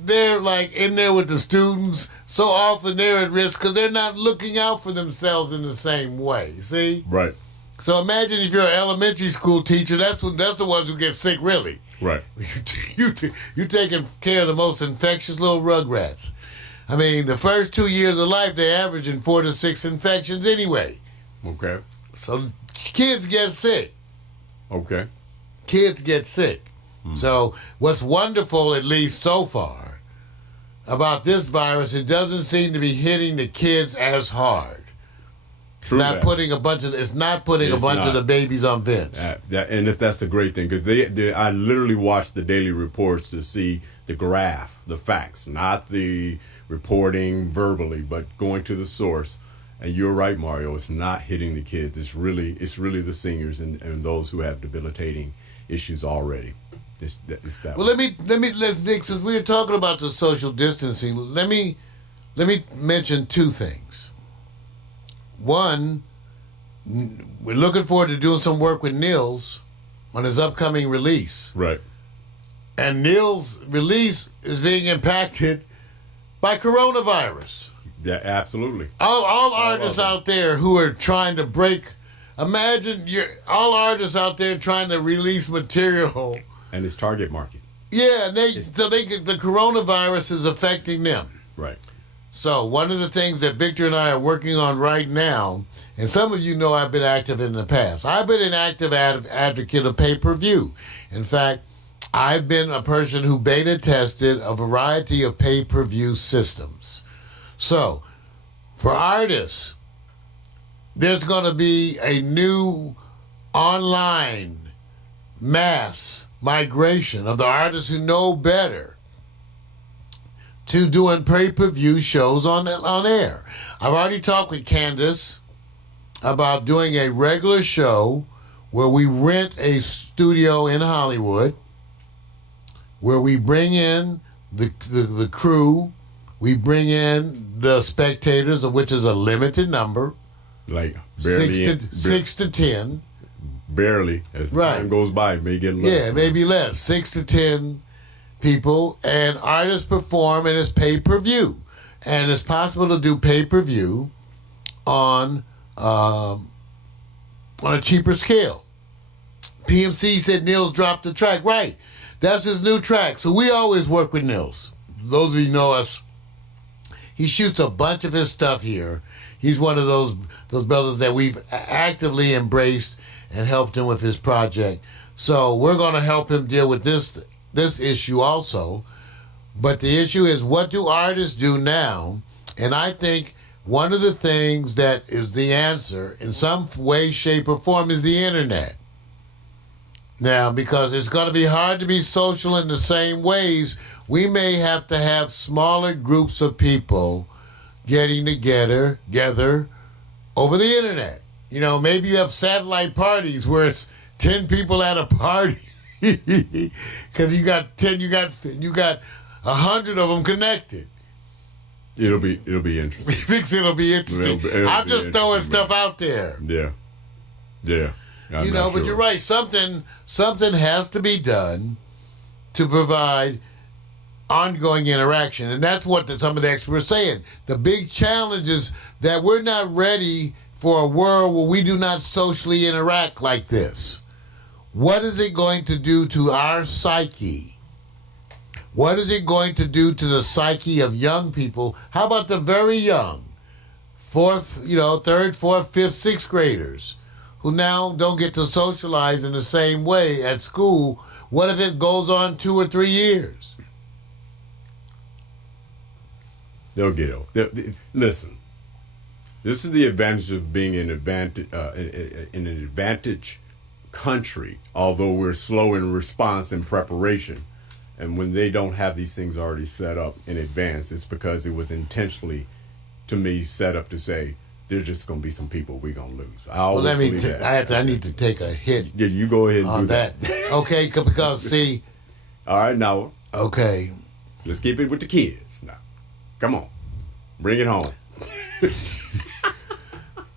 they're like in there with the students. So often they're at risk because they're not looking out for themselves in the same way. See? Right. So imagine if you're an elementary school teacher, that's the ones who get sick, really. Right. You taking care of the most infectious little rugrats. I mean, the first 2 years of life, they're averaging 4 to 6 infections anyway. Okay. So kids get sick. Okay. Kids get sick. So what's wonderful, at least so far, about this virus, it doesn't seem to be hitting the kids as hard. It's not putting a bunch of the babies on vents. And that's a great thing because I literally watched the daily reports to see the graph, the facts, not the reporting verbally, but going to the source. And you're right, Mario. It's not hitting the kids. It's really the seniors and those who have debilitating issues already. Well, let's Dick, since we were talking about the social distancing, let me mention two things. One, we're looking forward to doing some work with Nils on his upcoming release. Right. And Nils' release is being impacted by coronavirus. Yeah, absolutely. All artists out there who are trying to break, imagine all artists out there trying to release material. And its target market. Yeah, the coronavirus is affecting them. Right. So one of the things that Victor and I are working on right now, and some of you know I've been active in the past. I've been an active advocate of pay-per-view. In fact, I've been a person who beta tested a variety of pay-per-view systems. So, for artists, there's going to be a new online mass migration of the artists who know better to doing pay-per-view shows on air. I've already talked with Candace about doing a regular show where we rent a studio in Hollywood, where we bring in the crew, we bring in the spectators, of which is a limited number, like barely, six to 10. Barely, as Right. time goes by, it may get less. Yeah, maybe less. 6 to 10 people, and artists perform, and it's pay-per-view. And it's possible to do pay-per-view on a cheaper scale. PMC said Nils dropped the track. Right. That's his new track. So we always work with Nils. Those of you know us, he shoots a bunch of his stuff here. He's one of those brothers that we've actively embraced and helped him with his project. So we're going to help him deal with this issue also. But the issue is, what do artists do now? And I think one of the things that is the answer in some way, shape, or form is the internet. Now, because it's going to be hard to be social in the same ways, we may have to have smaller groups of people getting together over the internet. You know, maybe you have satellite parties where it's 10 people at a party. Because you got 10, you got 100 of them connected. It'll be interesting. He thinks it'll be interesting. It'll I'm be just throwing interesting, stuff out there. Yeah. I'm You not know, but sure. you're right. Something has to be done to provide ongoing interaction. And that's what some of the experts are saying. The big challenge is that we're not ready for a world where we do not socially interact like this. What is it going to do to our psyche? What is it going to do to the psyche of young people? How about the very young? Third, fourth, fifth, sixth graders who now don't get to socialize in the same way at school. What if it goes on 2 or 3 years? They'll get it. Listen, this is the advantage of being in an advantage country, although we're slow in response and preparation. And when they don't have these things already set up in advance, it's because it was intentionally, to me, set up to say, there's just going to be some people we're going to lose. I always believe that. I need to take a hit Yeah, you go ahead and on do that. Okay, because see, All right, now, okay, let's keep it with the kids now. Come on. Bring it home.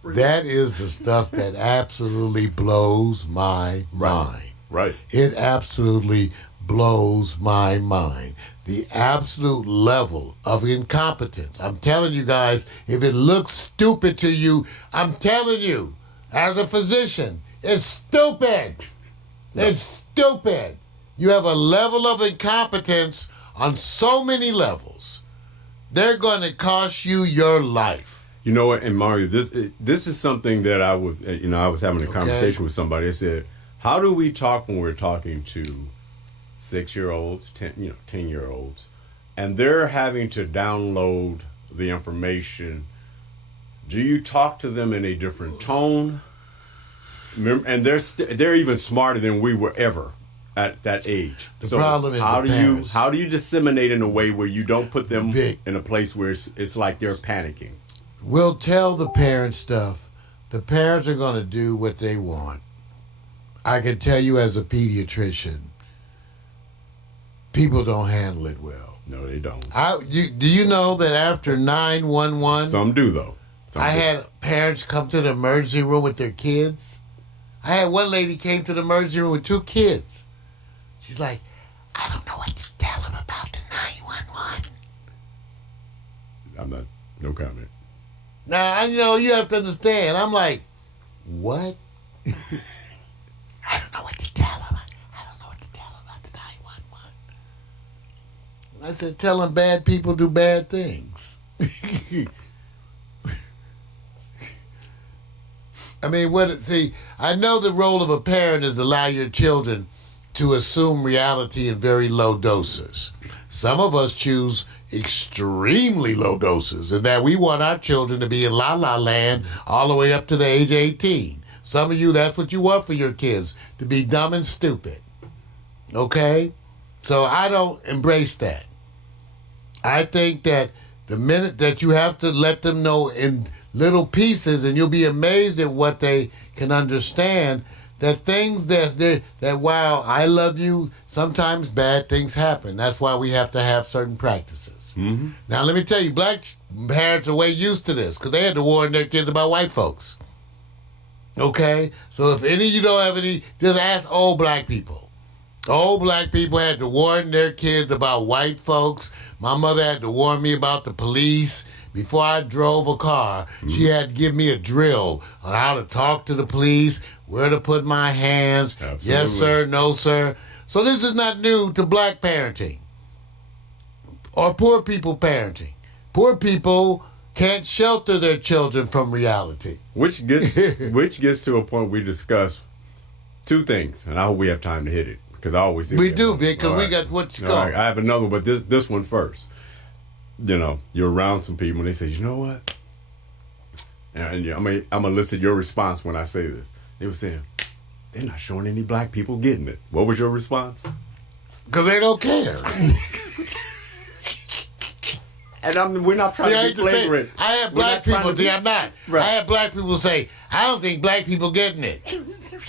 that is the stuff that absolutely blows my mind. Right. It absolutely blows my mind. The absolute level of incompetence. I'm telling you guys, if it looks stupid to you, I'm telling you, as a physician, it's stupid. It's stupid. You have a level of incompetence on so many levels. They're going to cost you your life. You know what, and Mario, this is something that I was having a conversation with somebody. I said, how do we talk when we're talking to 6-year-olds, 10-year-olds, and they're having to download the information? Do you talk to them in a different tone? And they're even smarter than we were ever at that age. The problem is how do you disseminate in a way where you don't put them Vic. in a place where it's like they're panicking? We'll tell the parents stuff. The parents are going to do what they want. I can tell you as a pediatrician, people don't handle it well. No, they don't. Do you know that after 911, Some do, though. I had parents come to the emergency room with their kids? I had one lady came to the emergency room with 2 kids. She's like, I don't know what to tell them about the 911. I'm not, no comment. Now, I know you have to understand. I'm like, what? I don't know what to tell them. I don't know what to tell them about the 911. I said, tell them bad people do bad things. I mean, see, I know the role of a parent is to allow your children to assume reality in very low doses. Some of us choose extremely low doses, and that we want our children to be in la-la land all the way up to the age of 18. Some of you, that's what you want for your kids, to be dumb and stupid. Okay? So I don't embrace that. I think that the minute that you have to let them know in little pieces, and you'll be amazed at what they can understand, that things that while I love you, sometimes bad things happen. That's why we have to have certain practices. Mm-hmm. Now, let me tell you, black parents are way used to this because they had to warn their kids about white folks. Okay? So if any of you don't have any, just ask old black people. Old black people had to warn their kids about white folks. My mother had to warn me about the police. Before I drove a car, she had to give me a drill on how to talk to the police, where to put my hands. Absolutely. Yes, sir, no, sir. So this is not new to black parenting or poor people parenting. Poor people can't shelter their children from reality. Which gets to a point we discuss two things, and I hope we have time to hit it because I always We do, Vic, because we got what you All call. right, I have another one, but this one first. You know, you're around some people and they say, you know what? And I'm gonna listen your response when I say this. They were saying, they're not showing any black people getting it. What was your response? Because they don't care. And we're not trying to be flagrant. I have We're black not trying people. to be- See, I'm not. Right. I have black people say, I don't think black people getting it.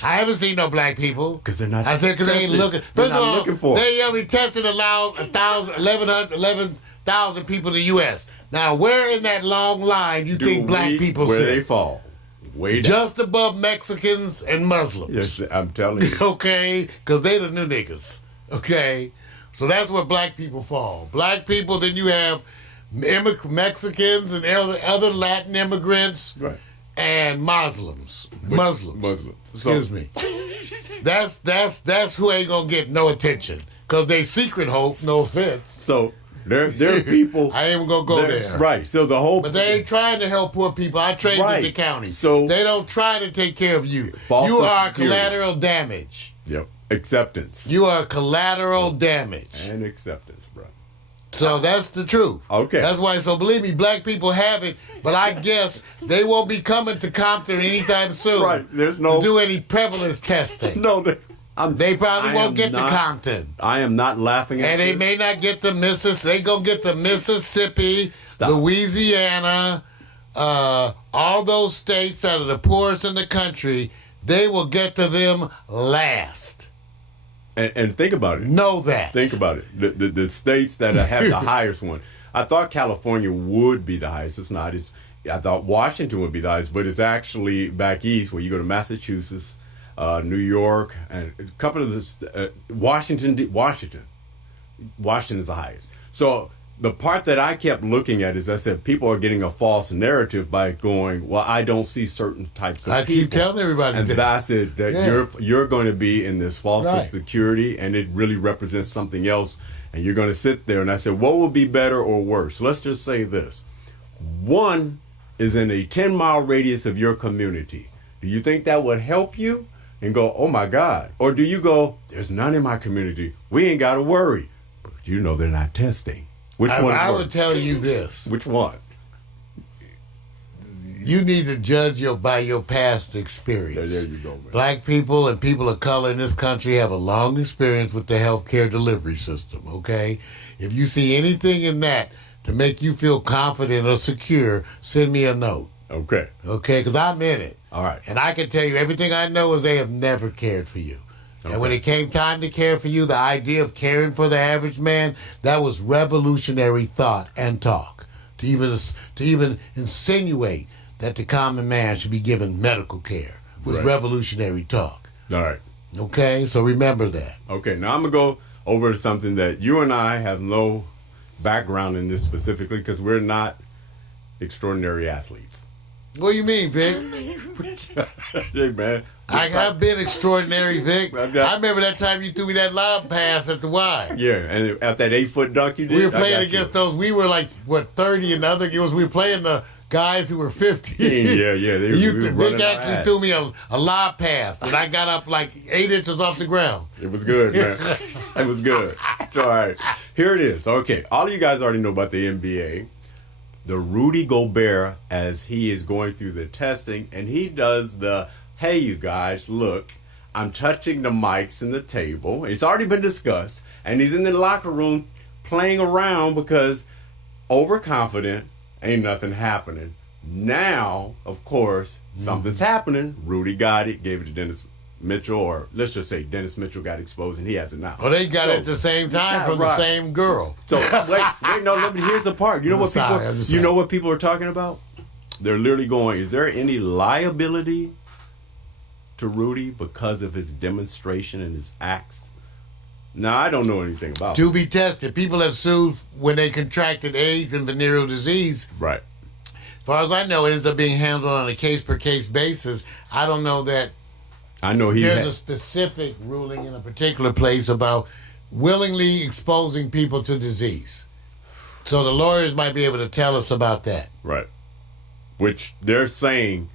I haven't seen no black people. Because they're not I said because they ain't tested. looking. They're First not of all, looking for it. they only tested 11,000 people in the U.S. Now, where in that long line you think black people where sit? they fall? Way down. Just above Mexicans and Muslims. Yes, I'm telling you. Okay? Because they the new niggas. Okay? So that's where black people fall. Black people, then you have Mexicans and other Latin immigrants. Right. And Muslims. Muslims. So- Excuse me. That's who ain't gonna get no attention. Cause they secret hope, no offense. So there are people. I ain't gonna go there. Right. So the whole. But they ain't trying to help poor people. I trained in the county. So they don't try to take care of you. False You are security. collateral damage. Yep. Acceptance. You are collateral damage. And acceptance, bro. So that's the truth. Okay. That's why, so believe me, black people have it, but I guess they won't be coming to Compton anytime soon. Right. There's no. To do any prevalence testing. No. They probably I won't am get to not- Compton. I am not laughing at And they this. may not get to Mississippi. They gonna get to Mississippi, Stop. Louisiana, all those states that are the poorest in the country. They will get to them last. And think about it. Know that. Think about it. The states that have the highest one. I thought California would be the highest. It's not. I thought Washington would be the highest, but it's actually back east where you go to Massachusetts, New York, and a couple of the Washington is the highest. So the part that I kept looking at is I said people are getting a false narrative by going, well, I don't see certain types of I people. keep telling everybody And that. that's it. That Yeah. you're going to be in this false Right. security, and it really represents something else. And you're going to sit there. And I said, what would be better or worse? Let's just say this: one is in a 10-mile radius of your community. Do you think that would help you? And go, oh my God. Or do you go, there's none in my community. We ain't got to worry. But you know they're not testing. Which one? I would tell you this. Which one? You need to judge by your past experience. There you go, man. Black people and people of color in this country have a long experience with the healthcare delivery system, okay? If you see anything in that to make you feel confident or secure, send me a note, Okay. okay? Because I'm in it. All right. And I can tell you everything I know is they have never cared for you. And when it came time to care for you, the idea of caring for the average man, that was revolutionary thought and talk. To even insinuate that the common man should be given medical care was Right. revolutionary talk. All right. Okay? So remember that. Okay, now I'm going to go over to something that you and I have no background in this specifically because we're not extraordinary athletes. What do you mean, Vic? Hey, man. I've been extraordinary, Vic. I've got- I remember that time you threw me that lob pass at the Y. Yeah, and at that 8-foot dunk you did, We were I playing got against you. those. We were like, 30 and the other girls. We were playing the guys who were 50. Yeah. We were Vic running our actually ass. threw me a lob pass, and I got up like 8 inches off the ground. It was good, man. It was good. All right. Here it is. Okay. All of you guys already know about the NBA. The Rudy Gobert, as he is going through the testing, and he does the, hey, you guys, look, I'm touching the mics and the table. It's already been discussed. And he's in the locker room playing around because overconfident, ain't nothing happening. Now, of course, something's happening. Rudy got it, gave it to Dennis Mitchell, or let's just say Dennis Mitchell got exposed and he has it now. Well, they got it at the same time from the same girl. So wait, no, here's the part. You know what Sorry, people? I'm just You know saying. what people are talking about? They're literally going, is there any liability to Rudy because of his demonstration and his acts? Now, I don't know anything about To it. be tested. People have sued when they contracted AIDS and venereal disease. Right. As far as I know, it ends up being handled on a case-per-case basis. I don't know that I know he there's had, a specific ruling in a particular place about willingly exposing people to disease. So the lawyers might be able to tell us about that. right. Which they're saying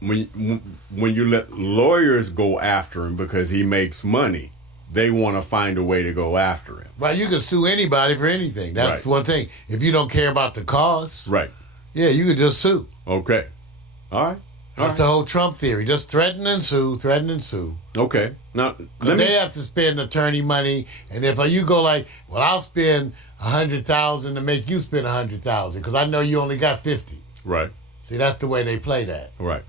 when you let lawyers go after him because he makes money, they want to find a way to go after him. Well, you can sue anybody for anything. That's Right. one thing. If you don't care about the cause, Right. yeah, you could just sue. Okay. All right. That's the whole Trump theory. Just threaten and sue, threaten and sue. Okay. Now, But they have to spend attorney money, and if you go like, well, I'll spend $100,000 to make you spend $100,000 because I know you only got 50. Right. See, that's the way they play that. Right.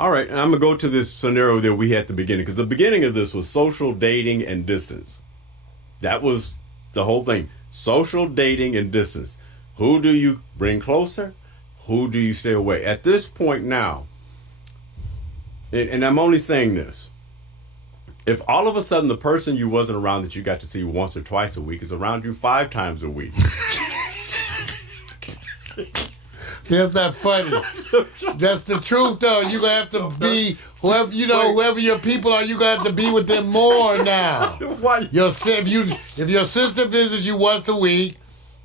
All right. And I'm going to go to this scenario that we had at the beginning, because the beginning of this was social dating and distance. That was the whole thing. Social dating and distance. Who do you bring closer? Who do you stay away? At this point now, and I'm only saying this, if all of a sudden the person you wasn't around that you got to see once or twice a week is around you 5 times a week. That's not funny. That's the truth, though. You're going to have to be, whoever your people are, you're going to have to be with them more now. Why? If your sister visits you once a week,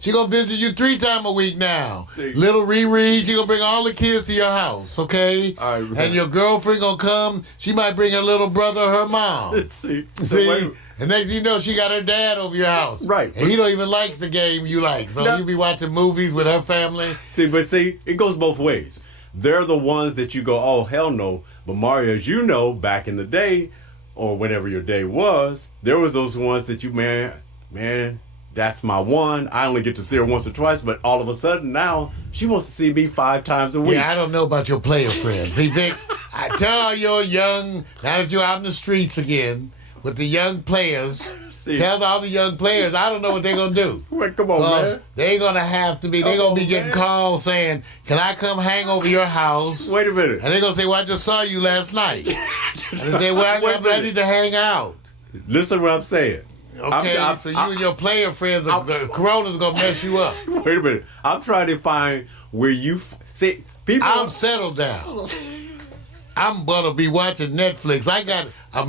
she going to visit you 3 times a week now. See. Little Riri, she going to bring all the kids to your house, okay? All right. And your girlfriend going to come, she might bring her little brother or her mom. Let's see. See? And next thing you know, she got her dad over your house. Right. And he don't even like the game you like. So No. you be watching movies with her family. See, it goes both ways. They're the ones that you go, oh, hell no. But Mario, as you know, back in the day, or whatever your day was, there was those ones that you, man, that's my one. I only get to see her once or twice, but all of a sudden now, she wants to see me 5 times a week. Yeah, I don't know about your player friends. See, Vic, I tell all your young, now that you're out in the streets again, with the young players, tell all the young players, I don't know what they're going to do. Wait, come on, man. They're going to have to be, they're going to be getting calls saying, can I come hang over your house? Wait a minute. And they're going to say, well, I just saw you last night. And they say, well, Wait a I minute. need to hang out. Listen to what I'm saying. Okay, so you and your player friends, Corona's going to mess you up. Wait a minute. I'm trying to find where you... See, people... I'm settled down. I'm gonna be watching Netflix. I got a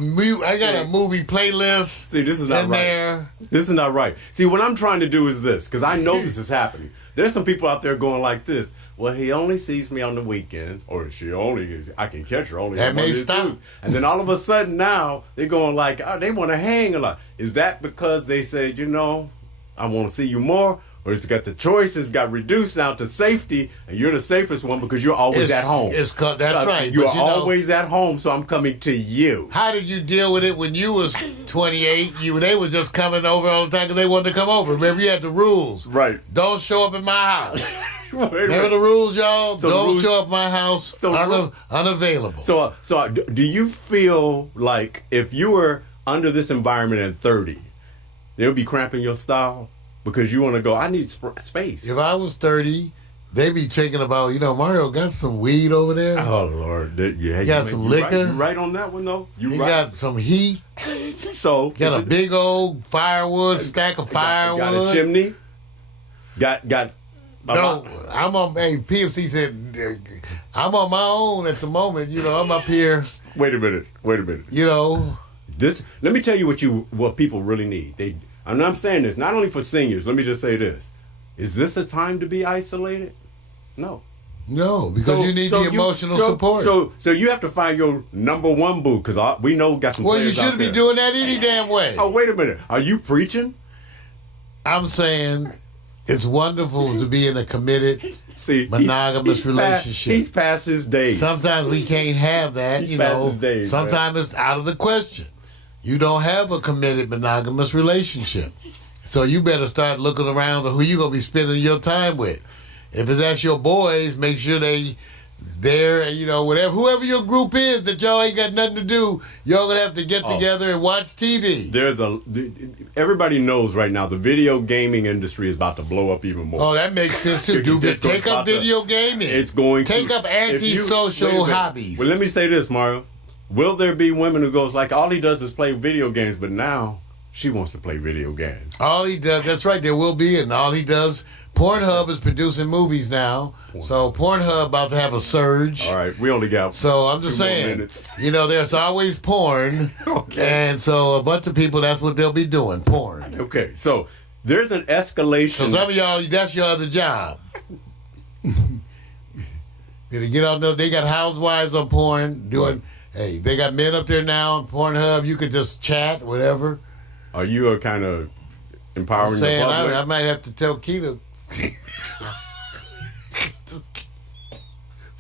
movie playlist. See, this is not in right. there. This is not right. See, what I'm trying to do is this, because I know this is happening. There's some people out there going like this. Well, he only sees me on the weekends, or I can catch her only That on may Monday and stop. Tuesday. And then all of a sudden now, they're going like, oh, they want to hang a lot. Is that because they said, I want to see you more? Or it's got the choices got reduced now to safety, and you're the safest one because you're always at home. That's right. You're But always at home, so I'm coming to you. How did you deal with it when you was 28? They was just coming over all the time because they wanted to come over. Remember, you had the rules. Right. Don't show up at my house. Wait a Remember minute. the rules, y'all? So the Don't rules- show up at my house. So the rule- Unavailable. So do you feel like if you were under this environment at 30, they would be cramping your style? Because you want to go, I need space. If I was 30, they be thinking about, Mario got some weed over there. Oh, Lord. You got some liquor? You're right on that one, though. He right. got some heat. So, Got a big old firewood, stack of firewood. got a chimney. Got No, I'm on. Hey, PFC said I'm on my own at the moment. I'm up here. Wait a minute. Let me tell you what people really need. And I'm saying this not only for seniors. Let me just say this: is this a time to be isolated? No. No, because you need the emotional support. So you have to find your number one boo, because we know we got some. Well, you players out shouldn't be there. doing that any damn way. Oh, wait a minute. Are you preaching? I'm saying it's wonderful to be in a committed, monogamous relationship. He's past his days. Sometimes we can't have that. He's past his days, Sometimes it's out of the question. You don't have a committed monogamous relationship. So you better start looking around for who you gonna be spending your time with. If that's your boys, make sure they there, you know, whoever your group is that y'all ain't got nothing to do, y'all gonna have to get together and watch TV. Everybody knows right now the video gaming industry is about to blow up even more. Oh, that makes sense too. Take up video gaming. It's going to take up antisocial hobbies. Well, let me say this, Mario. Will there be women who goes like all he does is play video games, but now she wants to play video games? All he does, that's right, there will be, and all he does. Pornhub is producing movies now, so Pornhub about to have a surge. All right, we only got so I'm just saying, you know, there's always porn, and so a bunch of people, that's what they'll be doing, porn. Okay, so there's an escalation. So some of y'all, that's your other job. You get out there, they got housewives on porn doing. Hey, they got men up there now on Pornhub. You could just chat, whatever. Are you a kind of empowering I'm saying, the public? I might have to tell Keita.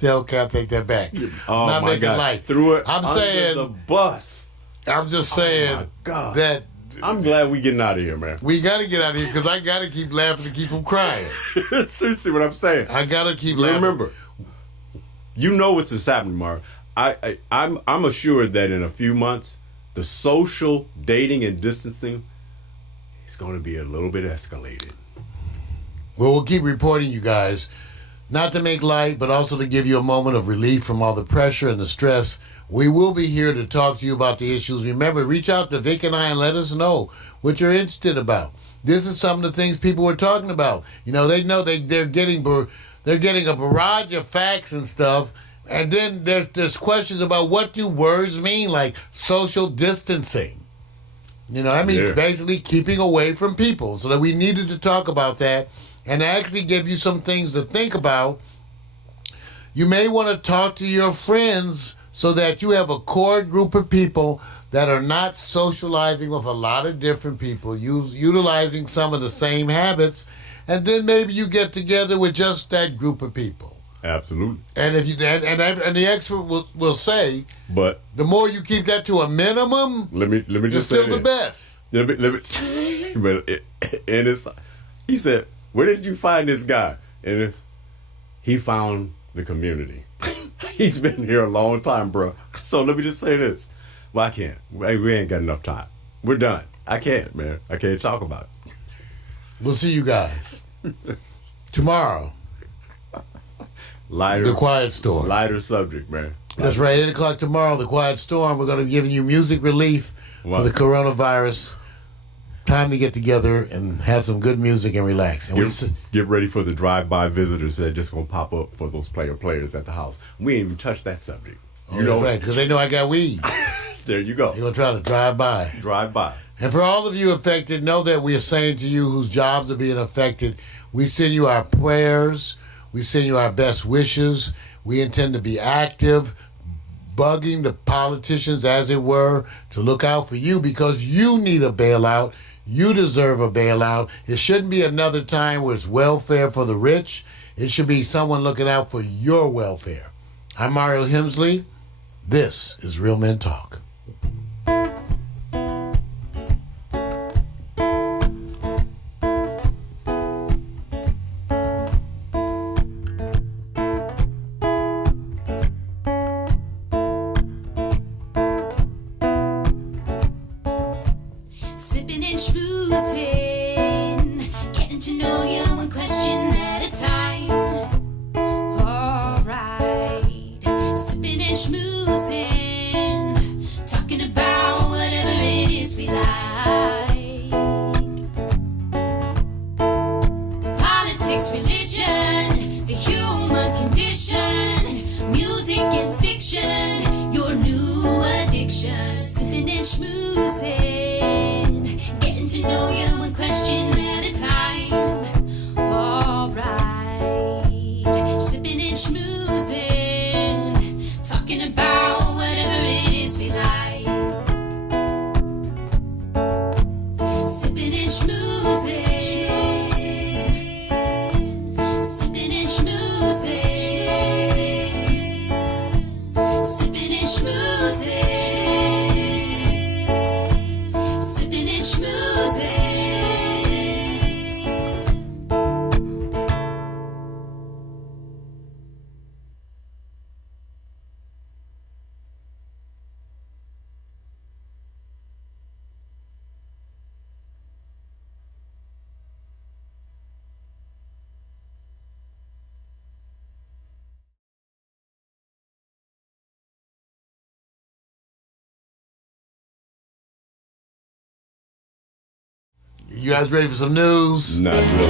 Okay, I'll take that back. Oh not my God! Light. Threw it I'm under saying the bus. I'm just saying my God. that I'm glad we getting out of here, man. we got to get out of here because I got to keep laughing to keep from crying. Seriously, what I'm saying. I got to keep laughing. Remember, you know what's happening, Mark. I'm assured that in a few months, the social dating and distancing is going to be a little bit escalated. Well, we'll keep reporting, you guys. Not to make light, but also to give you a moment of relief from all the pressure and the stress. We will be here to talk to you about the issues. Remember, reach out to Vic and I and let us know what you're interested about. This is some of the things people were talking about. You know they're getting a barrage of facts and stuff, and then there's questions about what do words mean, like social distancing. You know, that means basically keeping away from people. So that we needed to talk about that. And actually give you some things to think about. You may want to talk to your friends so that you have a core group of people that are not socializing with a lot of different people, utilizing some of the same habits, and then maybe you get together with just that group of people. Absolutely. And if you and the expert will say, but the more you keep that to a minimum, let me just it's say still the best. Let me but and it's he said, where did you find this guy? And he found the community. He's been here a long time, bro. So let me just say this. Well, I can't. We ain't got enough time. We're done. I can't, man. I can't talk about it. We'll see you guys tomorrow. Lighter. The Quiet Storm. Lighter subject, man. That's right. 8 o'clock tomorrow, The Quiet Storm. We're going to be giving you music relief for the coronavirus. Time to get together and have some good music and relax. And get ready for the drive-by visitors that are just going to pop up for those players at the house. We ain't even touched that subject. You know, right, because they know I got weed. There you go. They're going to try to drive by. Drive by. And for all of you affected, know that we are saying to you whose jobs are being affected, we send you our prayers. We send you our best wishes. We intend to be active, bugging the politicians, as it were, to look out for you because you need a bailout. You deserve a bailout. It shouldn't be another time where it's welfare for the rich. It should be someone looking out for your welfare. I'm Mario Hemsley. This is Real Men Talk. Sipping and schmoozing, getting to know you one question at a time. Alright, sipping and schmoozing, You guys ready for some news? Not really.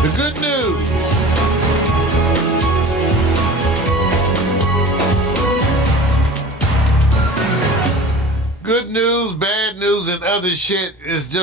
The good news. Good news, bad news, and other shit is just